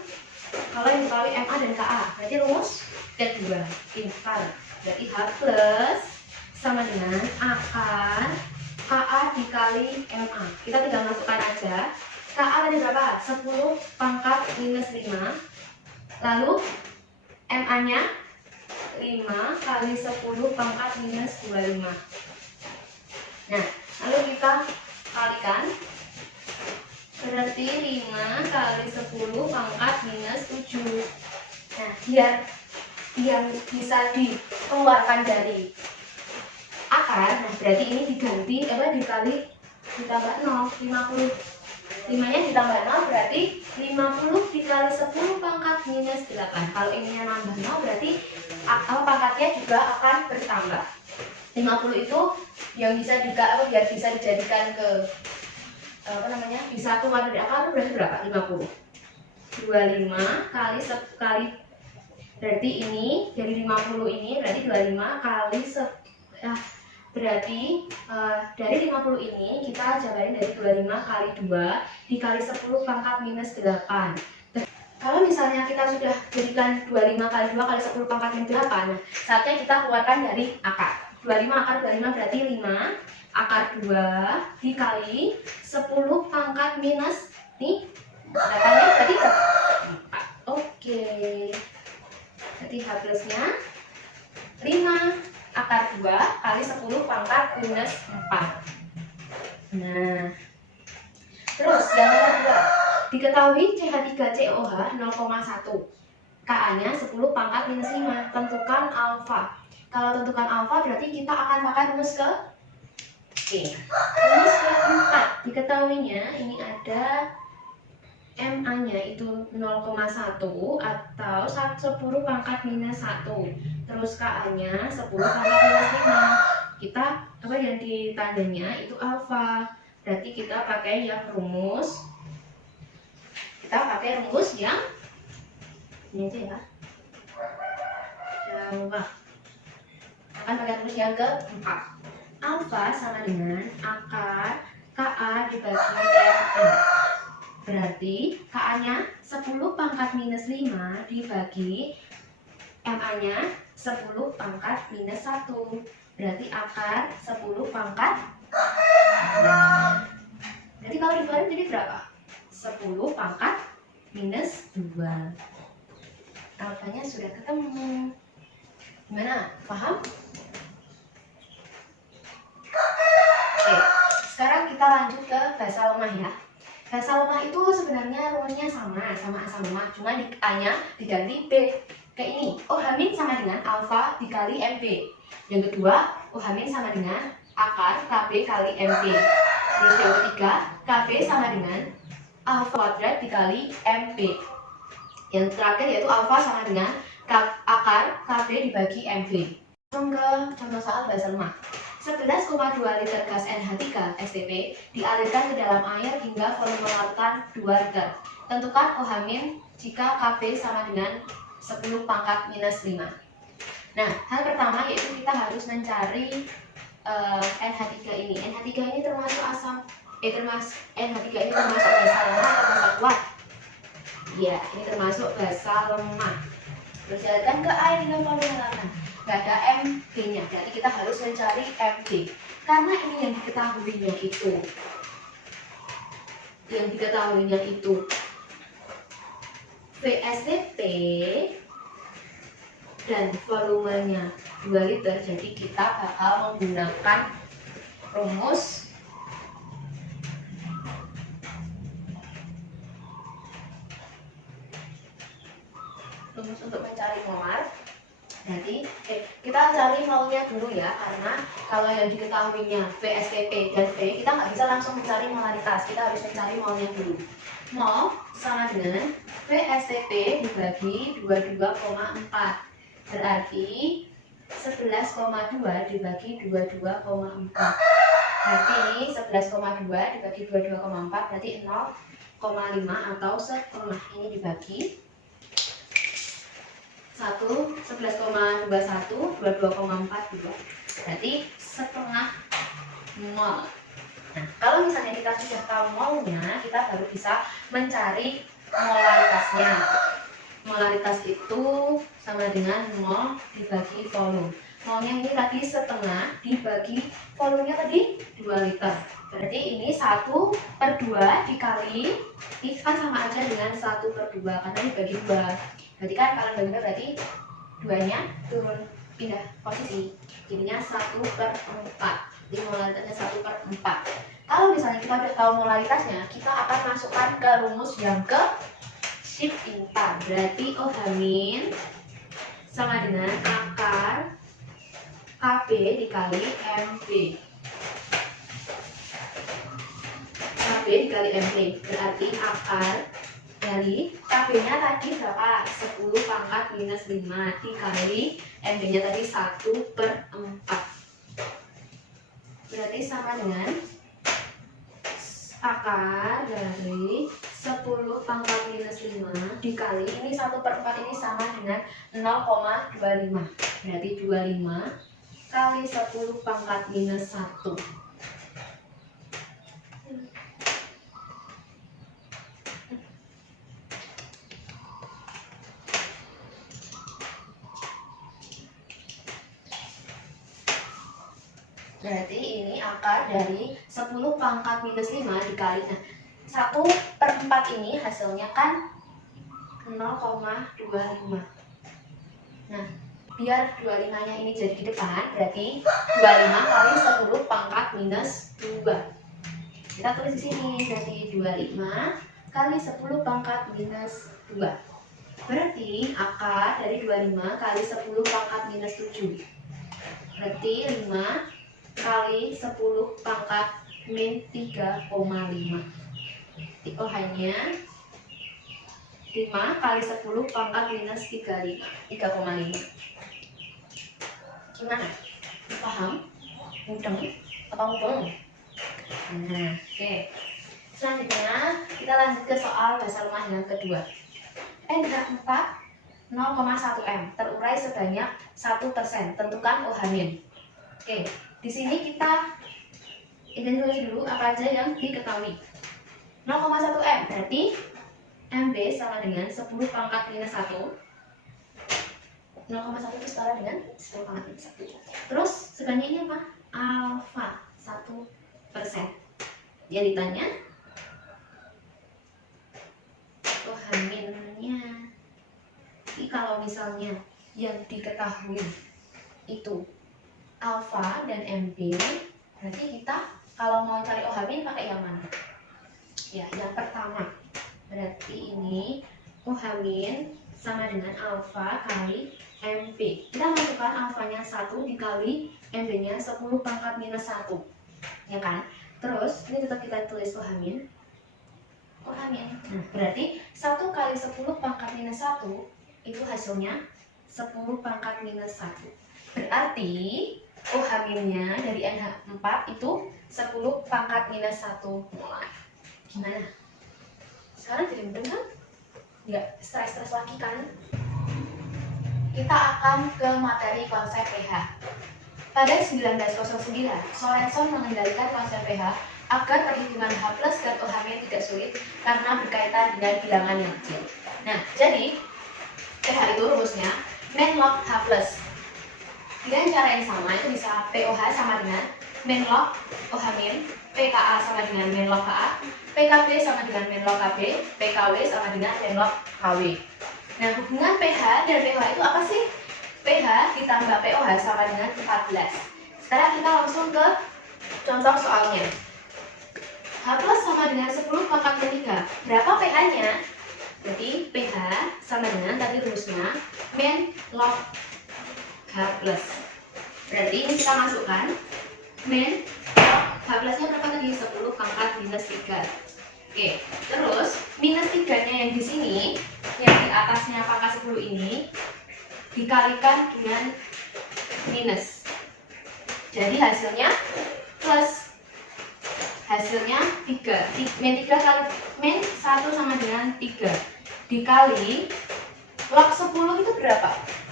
kalau yang diketahui Ma dan Ka, berarti rumus kedua impar. Berarti H plus sama dengan akar Ka dikali Ma. Kita tinggal masukkan aja. Ka tadi berapa? 10 pangkat minus 5. Lalu Ma nya 5 kali 10 pangkat minus 25. Nah, lalu kita kalikan. Berarti 5 kali 10 pangkat minus 7. Nah, biar yang bisa dikeluarkan dari akar, nah berarti ini diganti dikali ditambah 0, 50. 5 nya ditambah 0 berarti 50 dikali 10 pangkat minus 8. Kalau ininya nambah 0 berarti pangkatnya juga akan bertambah. 50 itu yang bisa biar bisa dijadikan ke bisa keluar dari akar berarti berapa? 50. 25 kali berarti ini dari 50 ini berarti 25 kali berarti dari 50 ini kita jabarin dari 25 kali 2 dikali 10 pangkat minus 8. Kalau misalnya kita sudah jadikan 25 kali 2 kali 10 pangkat minus 8, nah, saatnya kita keluarkan dari akar. 25 akar 25 berarti 5 akar 2 dikali 10 pangkat minus nih 8-nya berarti 4. Oke. Berarti H plusnya 5 akar 2 kali 10 pangkat minus 4. Nah, terus yang kedua, diketahui CH3COH 0,1. Ka-nya 10 pangkat minus 5. Tentukan alfa. Kalau tentukan alfa berarti kita akan pakai rumus ke rumus keempat. Diketahuinya ini ada Ma-nya itu 0,1 atau 10 pangkat minus 1. Terus Ka-nya 10 pangkat minus 5. Kita yang ditanyanya itu alfa. Berarti kita pakai yang rumus. Kita pakai rumus yang ini aja ya. Yang akan pakai rumus yang keempat. Alfa sama dengan akar Ka dibagi Ma. Berarti Ka-nya 10 pangkat minus 5 dibagi Ma-nya 10 pangkat minus 1. Berarti akar 10 pangkat. Jadi kalau dikeluarin jadi berapa? 10 pangkat minus 2. Alfanya sudah ketemu. Gimana? Paham? Oke, sekarang kita lanjut ke basa lemah ya. Basa lemah itu sebenarnya rumusnya sama asam lemah, cuma A-nya diganti B. Kayak ini, OH- sama dengan alfa dikali MB. Yang kedua, OH- sama dengan akar KB kali MB. Terus yang ketiga, KB sama dengan alfa kuadrat dikali MB. Yang terakhir yaitu alfa sama dengan akar KB dibagi MB. Langsung ke contoh soal basa lemah. 11,2 liter gas NH3 STP dialirkan ke dalam air hingga volume lautan 2 liter. Tentukan OH- jika KB sama dengan 10 pangkat minus 5. Nah, hal pertama yaitu kita harus mencari NH3 ini. NH3 ini termasuk NH3 ini termasuk basa lemah atau basa kuat? Iya, ini termasuk basa lemah. Terus dialirkan ke air hingga volume lautan. Nggak ada MB-nya, jadi kita harus mencari MB karena ini yang diketahuinya itu VSTP dan volumenya 2 liter, jadi kita bakal menggunakan rumus rumus untuk mencari molar. Jadi kita cari molnya dulu ya, karena kalau yang diketahuinya VSTP dan V, kita nggak bisa langsung mencari molaritas, kita harus mencari molnya dulu. Mol sama dengan VSTP dibagi 22,4, berarti 11,2 dibagi 22,4. Berarti 11,2 dibagi 22,4 berarti 0,5 atau setengah. Ini dibagi 11,21 22,4 juga. Berarti setengah mol. Nah, kalau misalnya kita sudah tahu molnya, kita baru bisa mencari molaritasnya. Molaritas itu sama dengan mol dibagi volume. Molnya ini tadi setengah dibagi volumenya tadi 2 liter. Berarti ini 1/2 dikali, ini kan sama aja dengan 1/2 karena dibagi 2. Berarti kan kalau bagi 2 berarti 2-nya turun pindah posisi. Jadinya 1/4. Jadi molaritasnya 1/4. Kalau misalnya kita udah tahu molaritasnya, kita akan masukkan ke rumus yang ke shifting part. Berarti OH- sama dengan akar KB dikali MB. KB dikali MB berarti akar dari KB-nya tadi berapa? 10 pangkat minus 5 dikali MB-nya tadi 1/4. Berarti sama dengan akar dari 10 pangkat minus 5 dikali ini 1/4, ini sama dengan 0,25. Berarti 25 kali 10 pangkat minus 1. Berarti ini akar dari 10 pangkat minus 5 dikali. Nah, 1/4 ini hasilnya kan 0,25. Nah, biar 25-nya ini jadi di depan, berarti 25 kali 10 pangkat minus 2. Kita tulis di sini, berarti 25 kali 10 pangkat minus 2. Berarti akar dari 25 kali 10 pangkat minus 7. Berarti 5 kali 10 pangkat min 3,5. OH-nya 5 kali 10 pangkat minus 3,5. Gimana? Paham? Mudeng? Atau mudeng? Nah, oke. Selanjutnya kita lanjut ke soal dasar rumah yang kedua. NH4 0,1 M terurai sebanyak 1%. Tentukan OH-. Oke, di sini kita identifikasi dulu apa aja yang diketahui. 0,1 M berarti MB sama dengan 10 pangkat minus 1. 0,1 itu setara dengan 10 pangkat minus 1. Terus sebanyak ini apa? Alfa 1%. Dia ditanya OH-nya. Jadi kalau misalnya yang diketahui itu alfa dan MB, berarti kita kalau mau cari OH- pakai yang mana? Ya, yang pertama. Berarti ini OH- sama dengan alfa kali MB. Kita masukkan alfanya 1 dikali MB-nya 10 pangkat minus 1. Ya kan? Terus ini tetap kita tulis OH-. Nah, berarti 1 kali 10 pangkat minus 1 itu hasilnya 10 pangkat minus 1. Berarti OH-nya dari NH4 itu 10 pangkat minus 1 molar. Gimana? Sekarang jadi mudah kan? Ya, stres-stres lagi kan? Kita akan ke materi konsep pH. Pada 1909, Sorenson mengendalikan konsep pH agar perhitungan H+ dan OH- tidak sulit karena berkaitan dengan bilangan yang kecil. Nah, jadi pH itu rumusnya min log H+. Dengan cara yang sama itu bisa POH sama dengan min log OH-, pKa sama dengan min log Ka, pKb sama dengan min log Kb, pKw sama dengan min log Kw. Nah, hubungan pH dan pH itu apa sih? pH ditambah POH sama dengan 14. Sekarang kita langsung ke contoh soalnya. H+ sama dengan 10 pangkat min 3. Berapa pH-nya? Berarti pH sama dengan tadi rumusnya min log H plus. Berarti ini kita masukkan min log H plusnya berapa tadi? 10 pangkat minus 3. Oke, terus minus 3-nya yang di sini, yang di atasnya pangkat 10 ini dikalikan dengan minus. Jadi hasilnya plus. Hasilnya 3. Min 3 kali min 1 sama dengan 3. Dikali log 10 itu berapa?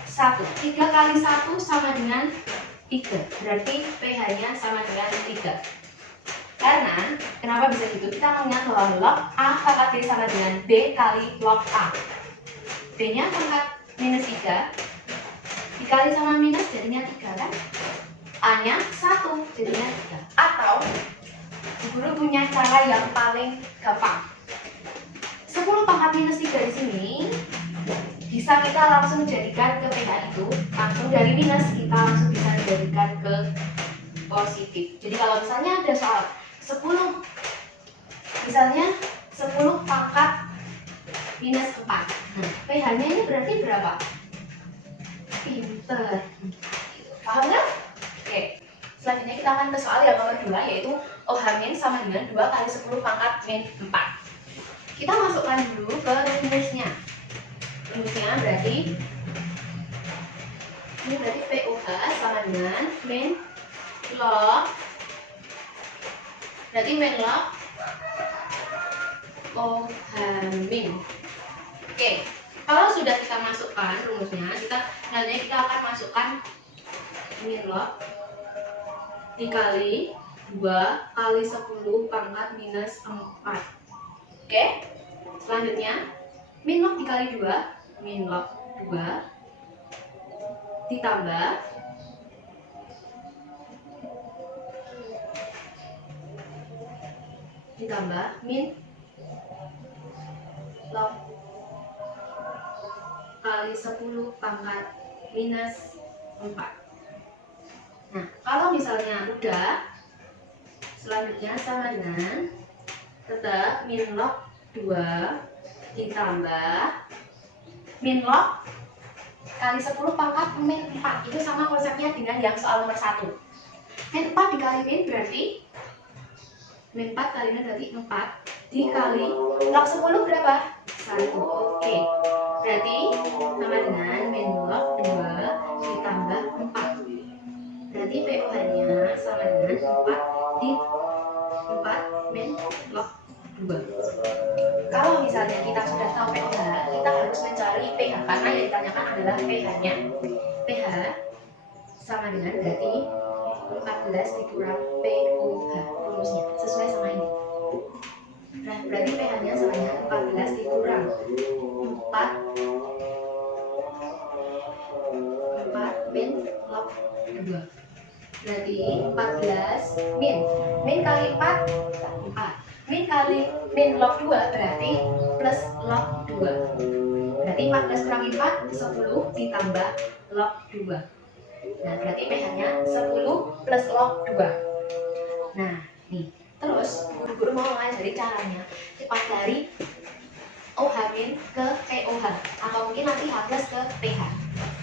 1. 3 kali 1 sama dengan 3. Berarti pH-nya sama dengan 3. Karena, kenapa bisa gitu? Kita mengingat bahwa log A pangkat B sama dengan B kali log A. B-nya pangkat minus 3. Dikali sama minus jadinya 3 kan? A-nya 1 jadinya 3. Atau guru punya cara yang paling gampang. 10 pangkat minus 3 di sini bisa kita langsung jadikan ke pH itu, langsung dari minus kita langsung bisa jadikan ke positif. Jadi kalau misalnya ada soal 10, misalnya 10 pangkat minus 4, nah, pH-nya ini berarti berapa? Pinter. Paham nggak? Oke. Selanjutnya kita akan ke soal yang nomor 2, yaitu OH min sama dengan 2 kali 10 pangkat min 4. Kita masukkan dulu ke rumusnya. Rumusnya berarti ini berarti POH sama dengan min log, berarti min log OH min. Oke, kalau sudah kita masukkan rumusnya, nanti kita akan masukkan min log dikali 2 kali 10 pangkat minus 4. Oke, selanjutnya min log dikali 2, min log 2 ditambah min log kali 10 pangkat minus 4. Nah, kalau misalnya udah, selanjutnya sama dengan tetap min log 2 ditambah min log kali 10 pangkat min 4. Itu sama konsepnya dengan yang soal nomor 1. Min 4 dikali min berarti min 4 kali min berarti 4 dikali log 10 berapa? 1. Oke. Berarti sama dengan min log 2 ditambah 4. Berarti POH-nya sama dengan 4 di 4 min log 2. Kalau misalnya kita sudah tahu POH, kita harus mencari pH karena yang ditanyakan adalah pH-nya. pH sama dengan berarti 14 dikurang POH rumusnya sesuai sama ini. Nah, berarti pH-nya sama dengan 14 dikurang 4 min log 2. Berarti 14 min kali 4 min kali min log 2 berarti plus log 2. Berarti 14 kurangi 4 10 ditambah log 2. Nah, berarti pH-nya 10 plus log 2. Nah, nih. Terus, guru mau ngajari caranya cepat dari OH min ke POH, atau mungkin nanti H plus ke pH.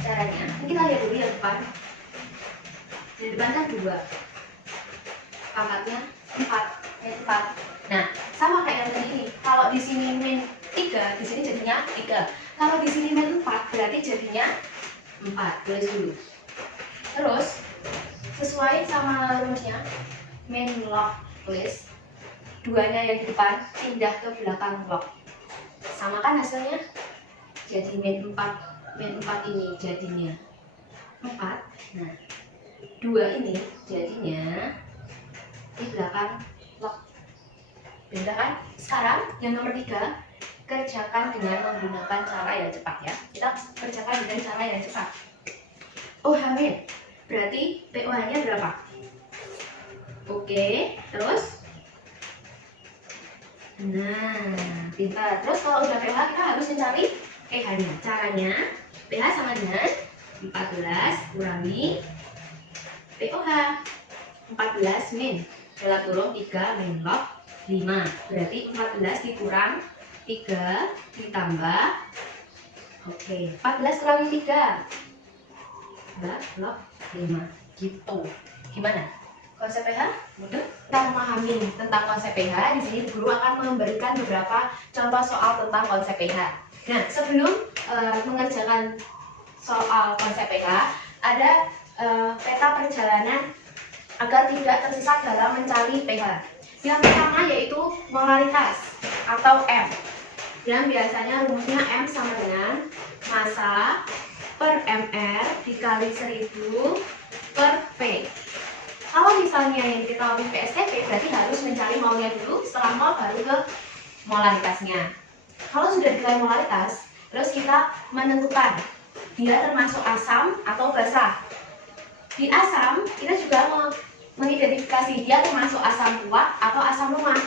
Caranya, mungkin kita lihat dulu yang depan. Yang depan kan 2, pangkatnya 4. Nah, sama kayak yang tadi ini. Kalau di sini min 3, di sini jadinya 3. Kalau di sini min 4, berarti jadinya 4. Tulis dulu. Terus, sesuai sama rumusnya, min log tulis 2-nya yang di depan pindah ke belakang log. Sama kan hasilnya? Jadi min 4 ini jadinya 4. Nah, 2 ini jadinya di belakang log. Beda kan? Sekarang yang nomor 3, kerjakan dengan menggunakan cara yang cepat ya. Kita kerjakan dengan cara yang cepat. OH min berarti POH-nya berapa? Oke, terus? Nah, pintar. Terus kalau udah pH kita harus mencari pH-nya. Caranya pH sama dengan 14 kurangi POH 14 min dalam kurung 3 min log 5. Berarti 14 dikurang 3 ditambah, oke, 14 kurangi 3, log 5, gitu. Gimana? Konsep pH? Mudah? Kita memahami tentang konsep pH, di sini guru akan memberikan beberapa contoh soal tentang konsep pH. Nah, sebelum mengerjakan soal konsep pH, ada peta perjalanan agar tidak tersesat dalam mencari pH. Yang pertama yaitu molaritas atau M, yang biasanya rumusnya M sama dengan massa per mR dikali 1000 per V. Kalau misalnya yang diketahui PSTP, berarti harus mencari molnya dulu, setelah mol baru ke molaritasnya. Kalau sudah diketahui molaritas, terus kita menentukan dia termasuk asam atau basa. Di asam, kita juga mengidentifikasi dia termasuk asam kuat atau asam lemah.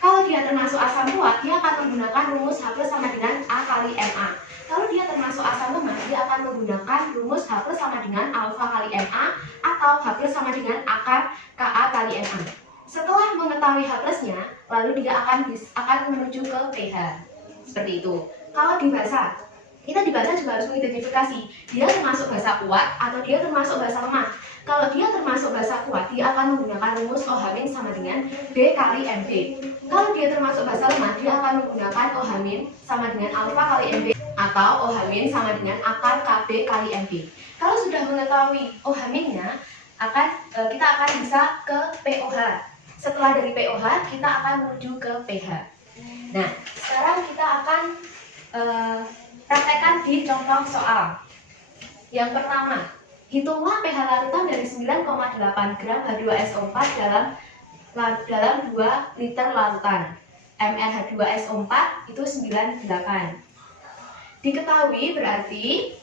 Kalau dia termasuk asam kuat, dia akan menggunakan rumus H+ sama dengan A kali Ma. Kalau dia termasuk asam lemah, dia akan menggunakan rumus H+ sama dengan alfa kali Ma atau H+ sama dengan akar Ka kali Ma. Setelah mengetahui H+-nya, lalu dia akan menuju ke pH. Seperti itu. Kalau di basa, kita di basa juga harus mengidentifikasi dia termasuk basa kuat atau dia termasuk basa lemah. Kalau dia termasuk basa kuat, dia akan menggunakan rumus OH- sama dengan B kali MB. Kalau dia termasuk basa lemah, dia akan menggunakan OH- sama dengan alfa kali MB atau OH- sama dengan akar KB kali MB. Kalau sudah mengetahui OH-nya, kita akan bisa ke POH. Setelah dari POH, kita akan menuju ke pH. Nah, sekarang kita akan praktekkan di contoh soal. Yang pertama, hitunglah pH larutan dari 9,8 gram H2SO4 dalam 2 liter larutan. mRH2SO4 itu 98. Diketahui berarti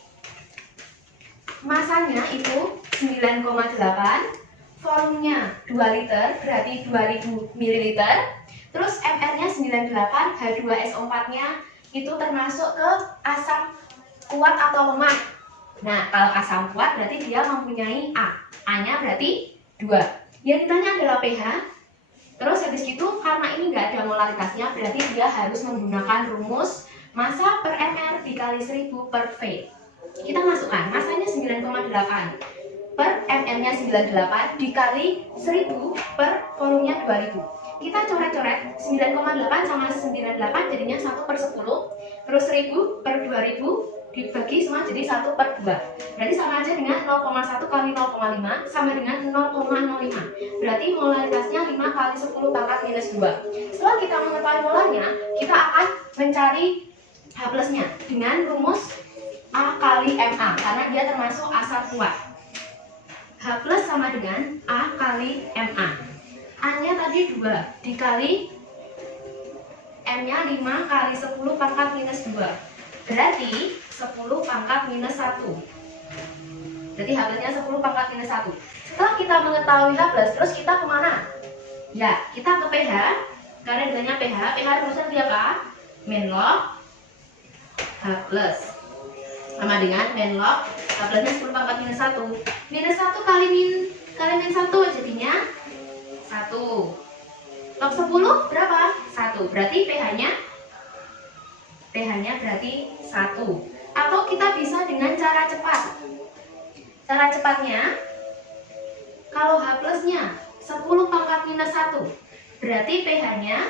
masanya itu 9,8, volumenya 2 liter berarti 2000 ml. Terus mR-nya 98, H2SO4-nya itu termasuk ke asam kuat atau lemah. Nah, kalau asam kuat berarti dia mempunyai A. A-nya berarti 2. Yang ditanya adalah pH. Terus habis itu karena ini nggak ada molaritasnya, berarti dia harus menggunakan rumus massa per mR dikali 1000 per V. Kita masukkan masanya 9,8 per mR-nya 98 dikali 1000 per volumenya 2000. Kita coret-coret 9,8 sama 98 jadinya 1 per 10. Terus 1000 per 2000 dibagi semua jadi 1 per 2. Berarti sama aja dengan 0,1 kali 0,5 sama dengan 0,05. Berarti molaritasnya 5 kali 10 pangkat minus 2. Setelah kita mengetahui molarnya, kita akan mencari H+-nya dengan rumus A kali Ma karena dia termasuk asam kuat. H+ sama dengan A kali Ma. A-nya tadi 2 dikali M-nya 5 kali 10 pangkat minus 2. Berarti 10 pangkat minus 1. Berarti H+-nya 10 pangkat minus 1. Setelah kita mengetahui H+, terus kita kemana? Ya, kita ke pH. Karena ditanya pH, pH rumusnya nanti apa? Min log H+ sama dengan min log H+-nya 10 pangkat minus 1. Minus 1 kali min 1 jadinya 1. Log 10 berapa? 1. Berarti pH-nya berarti 1. Atau kita bisa dengan cara cepat. Cara cepatnya, kalau H+-nya 10 pangkat minus 1, berarti pH-nya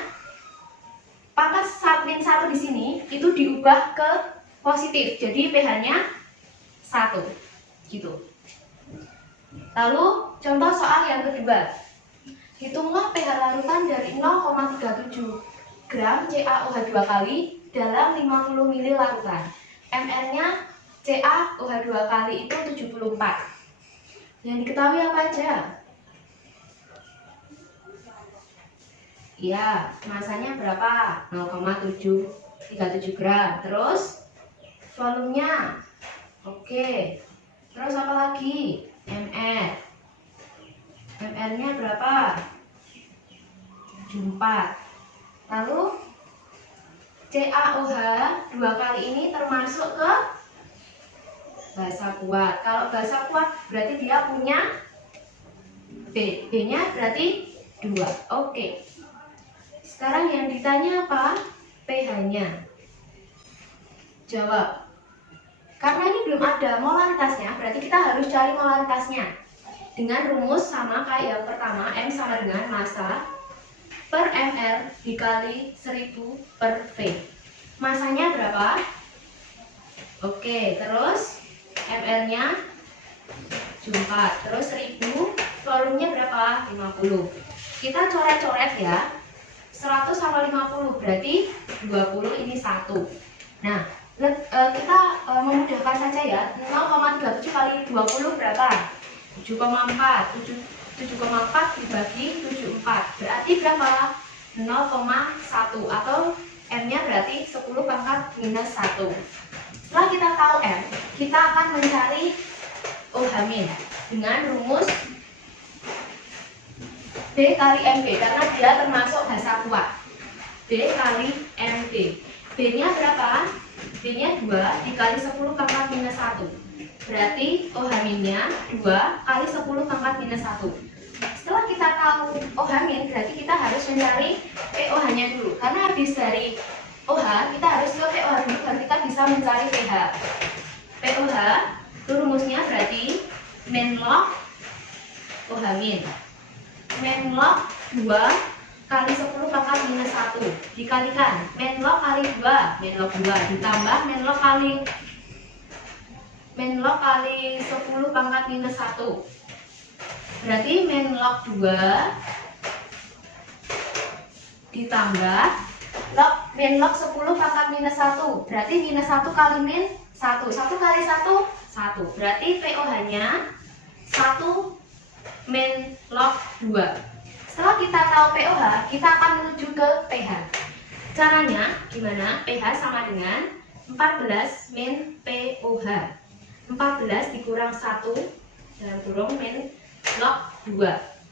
pangkat min 1 di sini itu diubah ke positif. Jadi pH-nya 1. Gitu. Lalu contoh soal yang kedua. Hitunglah pH larutan dari 0,37 gram CaOH2 kali dalam 50 ml larutan. mR-nya CaOH2 kali itu 74. Yang diketahui apa aja? Ya, masanya berapa? 0,737 gram. Terus volumenya. Oke. Terus apa lagi? mR. mR-nya berapa? 74. Lalu CaOH2 kali ini termasuk ke basa kuat. Kalau basa kuat berarti dia punya B. B-nya berarti 2. Oke. Sekarang yang ditanya apa? pH-nya? Jawab. Karena ini belum ada molaritasnya, berarti kita harus cari molaritasnya. Dengan rumus sama kayak yang pertama, M sama dengan massa per ml dikali 1000 per V. Masanya berapa? Oke, terus ml-nya 4, terus 1000, volumenya berapa? 50. Kita coret-coret ya. 100 sama 50 berarti 20, ini 1. Nah, kita memudahkan saja ya. 0,37 kali 20 berapa? 7,4. 7,4 dibagi 74 berarti berapa? 0,1 atau M-nya berarti 10 pangkat minus 1. Setelah kita tahu M, kita akan mencari OH- dengan rumus B kali MB karena dia termasuk basa kuat. B kali MB. B-nya berapa? B-nya 2 dikali 10 pangkat minus 1. Berarti OH-nya 2 kali 10 pangkat minus 1. Setelah kita tahu OH-, berarti kita harus mencari POH-nya dulu. Karena habis dari OH, kita harus ke POH dulu baru kita bisa mencari pH. POH itu rumusnya berarti min log OH-. Min log 2 kali 10 pangkat minus 1 dikalikan min log kali 2, min log 2 ditambah min log kali 10 pangkat minus 1. Berarti min log 2 ditambah min log 10 pangkat minus 1. Berarti minus 1 kali min 1. 1 kali 1, 1. Berarti POH-nya 1 min log 2. Setelah kita tahu POH, kita akan menuju ke pH. Caranya gimana? pH sama dengan 14 min POH. 14 dikurang 1 dalam kurung min log 2.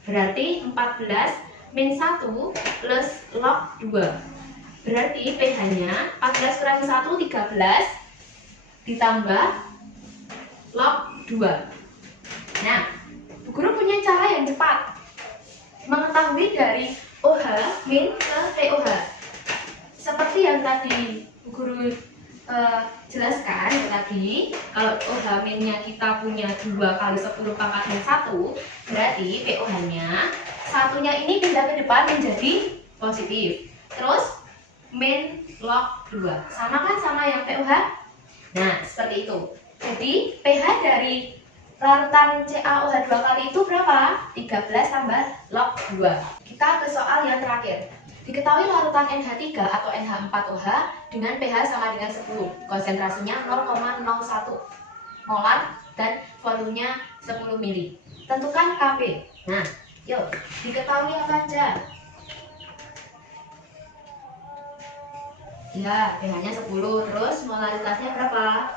Berarti 14 min 1 plus log 2. Berarti pH-nya 14 kurangi 1, 13 ditambah log 2. Nah, Bu Guru punya cara yang cepat mengetahui dari OH- ke POH. Seperti yang tadi Bu Guru jelaskan tadi, kalau OH-nya kita punya 2 kali 10 pangkat minus 1, berarti POH-nya satunya ini pindah ke depan menjadi positif. Terus min log 2. Sama kan sama yang POH? Nah, seperti itu. Jadi pH dari larutan CaOH 2 kali itu berapa? 13 tambah log 2. Kita ke soal yang terakhir. Diketahui larutan NH3 atau NH4OH dengan pH sama dengan 10. Konsentrasinya 0,01 molar dan volumenya 10 mili. Tentukan Kp. Nah, yuk, diketahui apa aja? Ya, pH-nya 10. Terus molaritasnya berapa?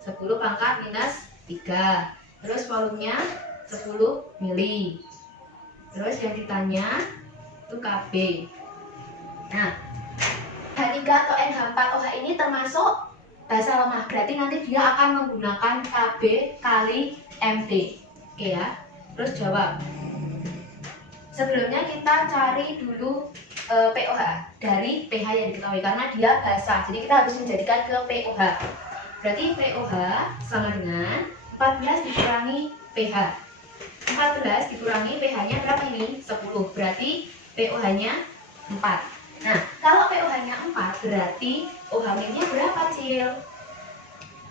10 pangkat minus 3. Terus volumenya 10 mili. Terus yang ditanya itu Kb. Nah, NH3 atau NH4OH ini termasuk basa lemah. Berarti nanti dia akan menggunakan Kb kali Mt. Oke ya. Terus jawab. Sebelumnya kita cari dulu POH dari pH yang diketahui karena dia basa. Jadi kita harus menjadikan ke POH. Berarti POH sama dengan 14 dikurangi pH. 14 dikurangi pH-nya berapa ini? 10. Berarti POH-nya 4. Nah, kalau POH-nya 4 berarti OH-nya berapa, Cil?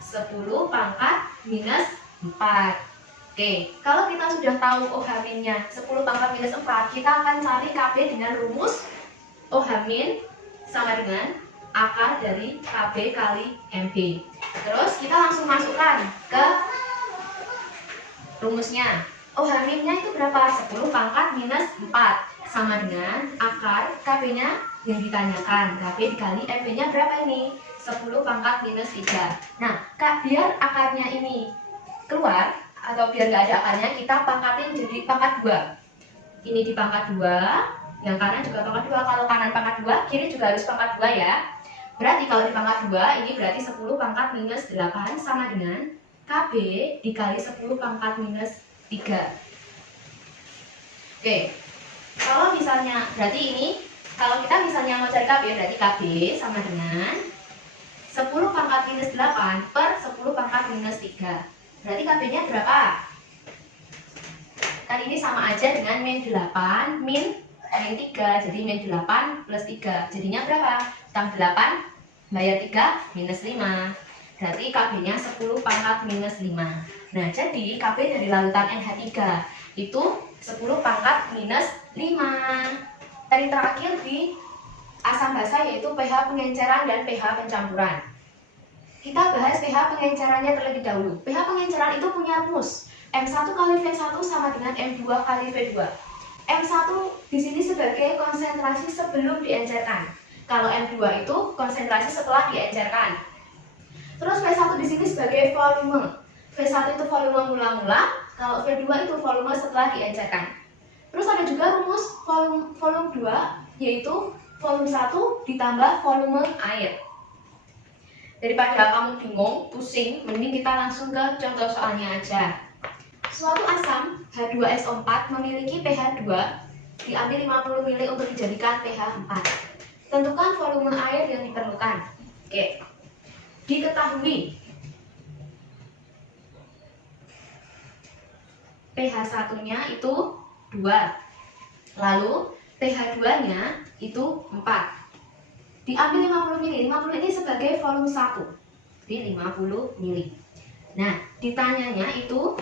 10 pangkat minus 4. Oke, kalau kita sudah tahu OH-nya 10 pangkat minus 4, kita akan cari Kb dengan rumus OH- sama dengan akar dari Kb kali Mb. Terus kita langsung masukkan ke rumusnya. OH-nya itu berapa? 10 pangkat minus 4 sama dengan akar Kb-nya yang ditanyakan. Kb dikali Mb-nya berapa ini? 10 pangkat minus 3. Nah, biar akarnya ini keluar atau biar nggak ada akarnya, kita pangkatin jadi pangkat 2. Ini di pangkat 2, yang kanan juga pangkat 2. Kalau kanan pangkat 2, kiri juga harus pangkat 2 ya. Berarti kalau di pangkat 2, ini berarti 10 pangkat minus 8 sama dengan Kb dikali 10 pangkat minus 3. Oke, kalau misalnya berarti ini Kalau kita misalnya mau cari KB, berarti KB sama dengan 10 pangkat minus 8 per 10 pangkat minus 3. Berarti KB-nya berapa? Kan ini sama aja dengan min 8 min 3. Jadi min 8 plus 3. Jadinya berapa? Tambah 8 bayar 3 minus 5. Berarti KB-nya 10 pangkat minus 5. Nah, jadi KB dari larutan NH3 itu 10 pangkat minus 5. Dan yang terakhir di asam basa yaitu pH pengenceran dan pH pencampuran. Kita bahas pH pengencerannya terlebih dahulu. pH pengenceran itu punya rumus. M1 kali V1 sama dengan M2 kali V2. M1 di sini sebagai konsentrasi sebelum diencerkan. Kalau M2 itu konsentrasi setelah diencerkan. Terus V1 di sini sebagai volume. V1 itu volume mula-mula, kalau V2 itu volume setelah diencerkan. Terus ada juga rumus volume 2 yaitu volume 1 ditambah volume air. Daripada kamu bingung, pusing, mending kita langsung ke contoh soalnya aja. Suatu asam H2SO4 memiliki pH 2, diambil 50 ml untuk dijadikan pH 4. Tentukan volume air yang diperlukan. Oke. Diketahui pH 1-nya itu 2. Lalu pH 2-nya itu 4. Diambil 50 ml. 50 ini sebagai volume 1. Jadi 50 ml. Nah, ditanyanya itu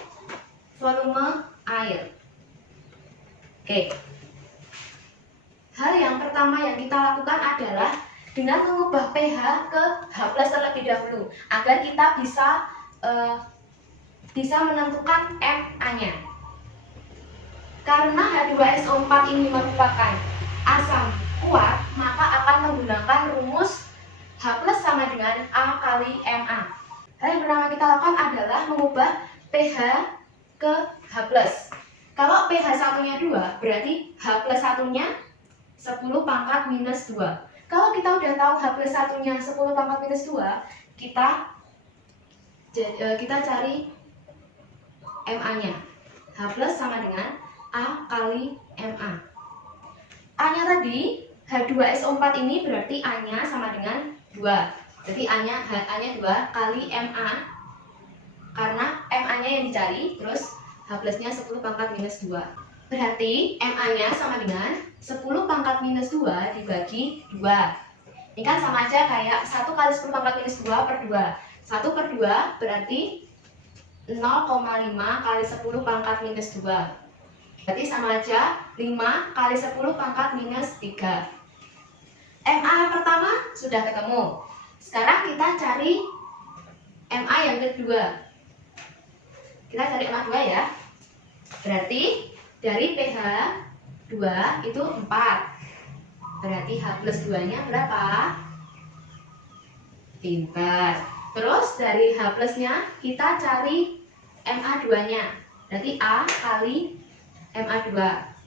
volume air. Oke. Hal yang pertama yang kita lakukan adalah dengan mengubah pH ke H+ terlebih dahulu agar kita bisa menentukan Ma-nya. Karena H2SO4 ini merupakan asam kuat, maka akan menggunakan rumus H+ sama dengan A kali Ma. Hal yang pertama kita lakukan adalah mengubah pH ke H+. Kalau pH 1-nya 2, berarti H+ 1-nya 10 pangkat minus 2. Kalau kita udah tahu H+ 1-nya 10 pangkat minus 2, kita cari Ma-nya. H+ sama dengan A kali Ma. A-nya tadi H2SO4 ini berarti A-nya sama dengan 2. Jadi A-nya 2 kali Ma. Karena Ma-nya yang dicari, terus H+-nya 10 pangkat minus 2. Berarti Ma-nya sama dengan 10 pangkat minus 2 dibagi 2. Ini kan sama aja kayak 1 kali 10 pangkat minus 2 per 2. 1 per 2 berarti 0,5 kali 10 pangkat minus 2. Berarti sama aja 5 kali 10 pangkat minus 3. Ma yang pertama sudah ketemu. Sekarang kita cari Ma yang kedua. Kita cari Ma 2 ya. Berarti dari pH 2 itu 4. Berarti H+2 nya berapa? Pintar. Terus dari H+ nya kita cari Ma 2 nya. Berarti A kali Ma 2.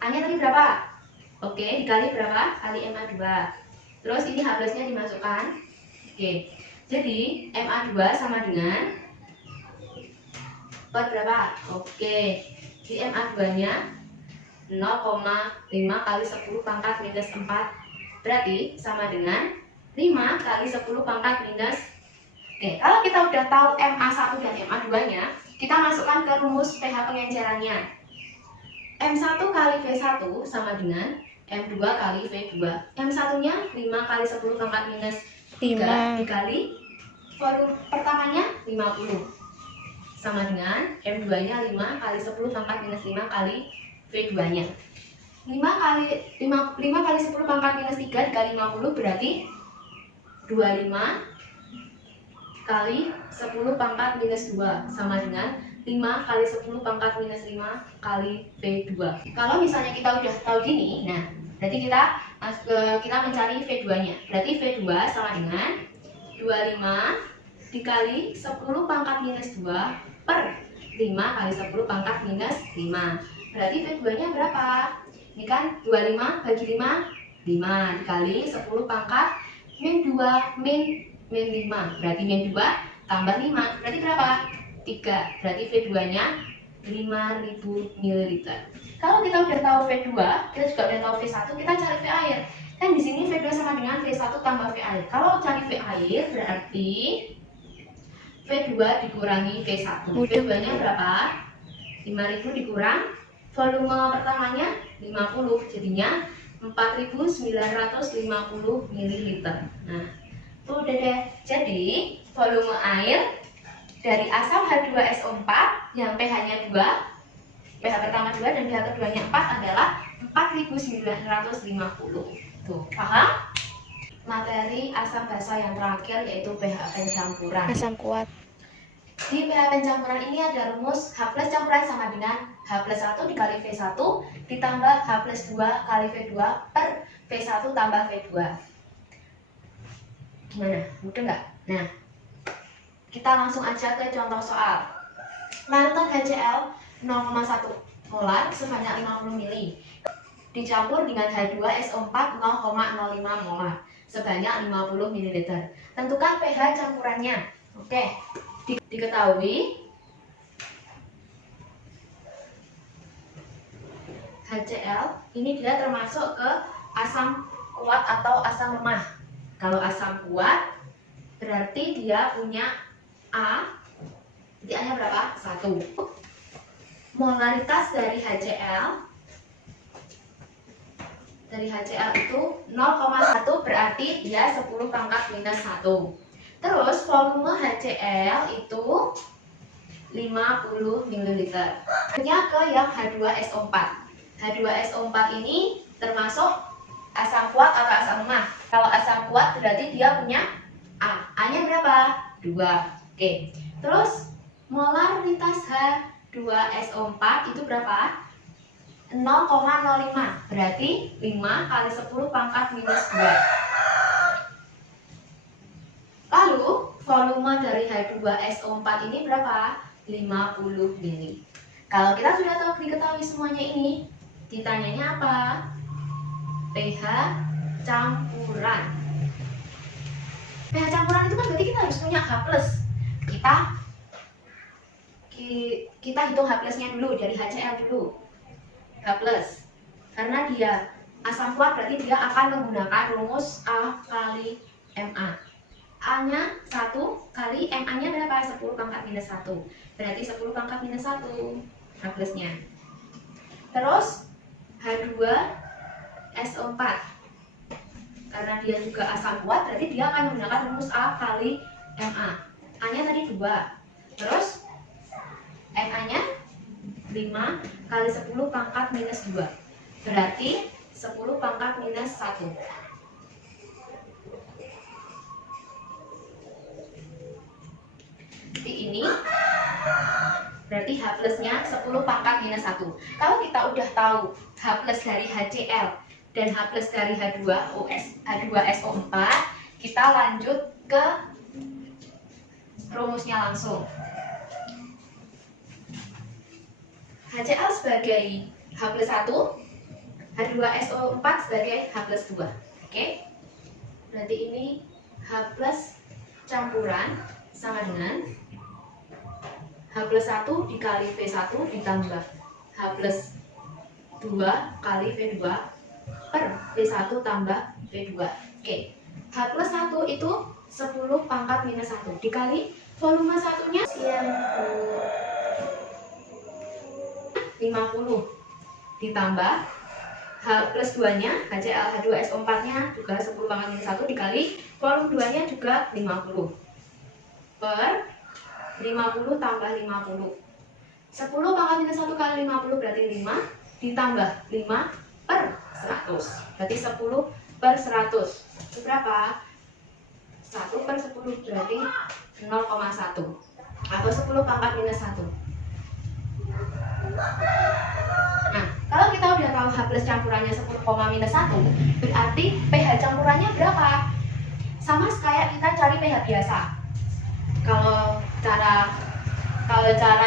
A nya tadi berapa? Oke, dikali berapa? Kali Ma 2. Terus ini H+ nya dimasukkan. Oke. Jadi Ma 2 sama dengan per berapa? Oke. Di Ma 2 nya 0,5 kali 10 pangkat minus 4. Berarti sama dengan 5 kali 10 pangkat minus. Oke, kalau kita udah tahu Ma1 dan Ma2 nya, kita masukkan ke rumus pH pengencerannya. M1 kali V1 sama dengan M2 kali V2. M1 nya 5 kali 10 pangkat minus 3 dikali volume pertamanya 50 sama dengan M2 nya 5 kali 10 pangkat minus 5 kali V2 nya. 5 kali 10 pangkat minus 3 dikali 50 berarti 25 kali 10 pangkat minus 2 sama dengan 5 kali 10 pangkat minus 5 kali V2. Kalau misalnya kita udah tahu gini, nah berarti kita mencari V2 nya. Berarti V2 sama dengan 25 dikali 10 pangkat minus 2 per 5 kali 10 pangkat minus 5. Berarti V2 nya berapa? Ini kan 25 bagi 5, 5 dikali 10 pangkat min 2 min 5. Berarti min 2 tambah 5. Berarti berapa? 3. Berarti V2 nya 5000 ml. Kalau kita udah tahu V2, kita juga udah tahu V1, kita cari V air. Kan di sini V2 sama dengan V1 tambah V air. Kalau cari V air berarti V2 dikurangi V1. V2-nya berapa? 5000 dikurang volume pertamanya 50, jadinya 4950 ml. Nah, itu udah deh. Jadi, volume air dari asam H2SO4 yang pH-nya 2, pH pertama 2 dan pH keduanya 4 adalah 4950. Tuh, paham? Materi asam basa yang terakhir yaitu pH pencampuran. Asam kuat. Di pH pencampuran ini ada rumus H plus campuran sama dengan H plus 1 dikali V1 ditambah H plus 2 kali V2 per V1 tambah V2. Gimana? Mudah nggak? Nah, kita langsung aja ke contoh soal. Larutan HCl 0,1 molar sebanyak 50 ml dicampur dengan H2SO4 0,05 molar sebanyak 50 ml. Tentukan pH campurannya. Oke. Diketahui HCl ini dia termasuk ke asam kuat atau asam lemah. Kalau asam kuat berarti dia punya A, jadi A-nya berapa? 1. Molaritas dari HCl itu 0,1 berarti dia 10 pangkat minus 1. Terus volume HCl itu 50 ml. Selanjutnya ke yang H2SO4. H2SO4 ini termasuk asam kuat atau asam lemah. Kalau asam kuat berarti dia punya A. A-nya berapa? 2. Oke. Terus molaritas H2SO4 itu berapa? 0,05. Berarti 5 kali 10 pangkat minus 2. Lalu, volume dari H2SO4 ini berapa? 50 ml. Kalau kita sudah tahu diketahui semuanya ini, ditanyanya apa? pH campuran. pH campuran itu kan berarti kita harus punya H+. Kita hitung H plusnya dulu, dari HCl dulu. H+. Karena dia asam kuat berarti dia akan menggunakan rumus A kali Ma. A-nya 1 kali Ma-nya berapa? 10 pangkat minus 1. Berarti 10 pangkat minus 1 H plusnya. Terus H2SO4 karena dia juga asam kuat berarti dia akan menggunakan rumus A kali Ma. A-nya tadi 2. Terus Ma-nya 5 kali 10 pangkat minus 2. Berarti 10 pangkat minus 1. Seperti ini. Berarti H plusnya 10 pangkat minus 1. Kalau kita udah tahu H plus dari HCl dan H plus dari H2SO4, kita lanjut ke rumusnya langsung. HCl sebagai H plus 1, H2SO4 sebagai H plus 2. Oke? Berarti ini H plus campuran sama dengan H plus 1 dikali V1 ditambah H plus 2 kali V2 per V1 tambah V2. Oke. H plus 1 itu 10 pangkat minus 1 dikali volume satunya yang 50 ditambah H plus 2 nya HCl H2SO4 nya juga 10 pangkat minus 1 dikali volume 2 nya juga 50 per 50 tambah 50. 10 pangkat minus 1 kali 50 berarti 5 ditambah 5 per 100. Berarti 10 per 100. Itu berapa? 1 per 10 berarti 0,1 atau 10 pangkat minus 1. Nah, kalau kita udah tahu H plus campurannya 10, minus 1, berarti pH campurannya berapa? Sama kayak kita cari pH biasa. Kalau cara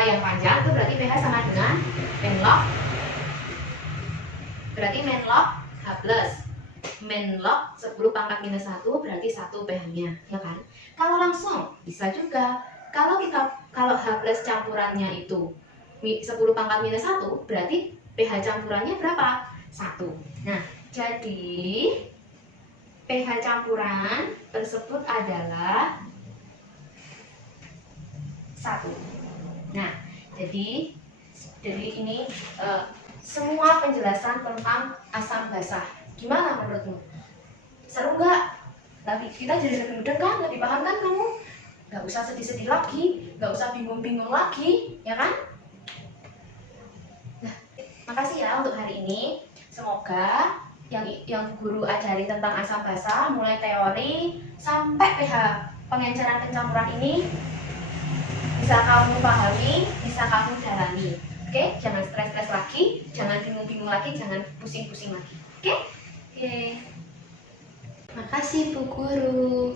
yang panjang itu berarti pH sama dengan menlog. Berarti menlog H plus. Menlog 10 pangkat minus 1 berarti 1 pH-nya, ya kan? Kalau langsung bisa juga. Kalau H plus campurannya itu 10 pangkat minus 1 berarti pH campurannya berapa? 1. Nah, jadi pH campuran tersebut adalah 1. Nah, jadi ini semua penjelasan tentang asam basa. Gimana menurutmu? Seru nggak? Tapi kita jadi lebih mudah kan? Lebih paham kan kamu? Nggak usah sedih-sedih lagi, nggak usah bingung-bingung lagi, ya kan? Nah, makasih ya untuk hari ini. Semoga yang guru ajari tentang asam basa, mulai teori sampai pH pengenceran pencampuran ini bisa kamu pahami, bisa kamu dalami. Oke, jangan stres-stres lagi, jangan bingung-bingung lagi, jangan pusing-pusing lagi. Oke? Oke. Makasih Bu Guru.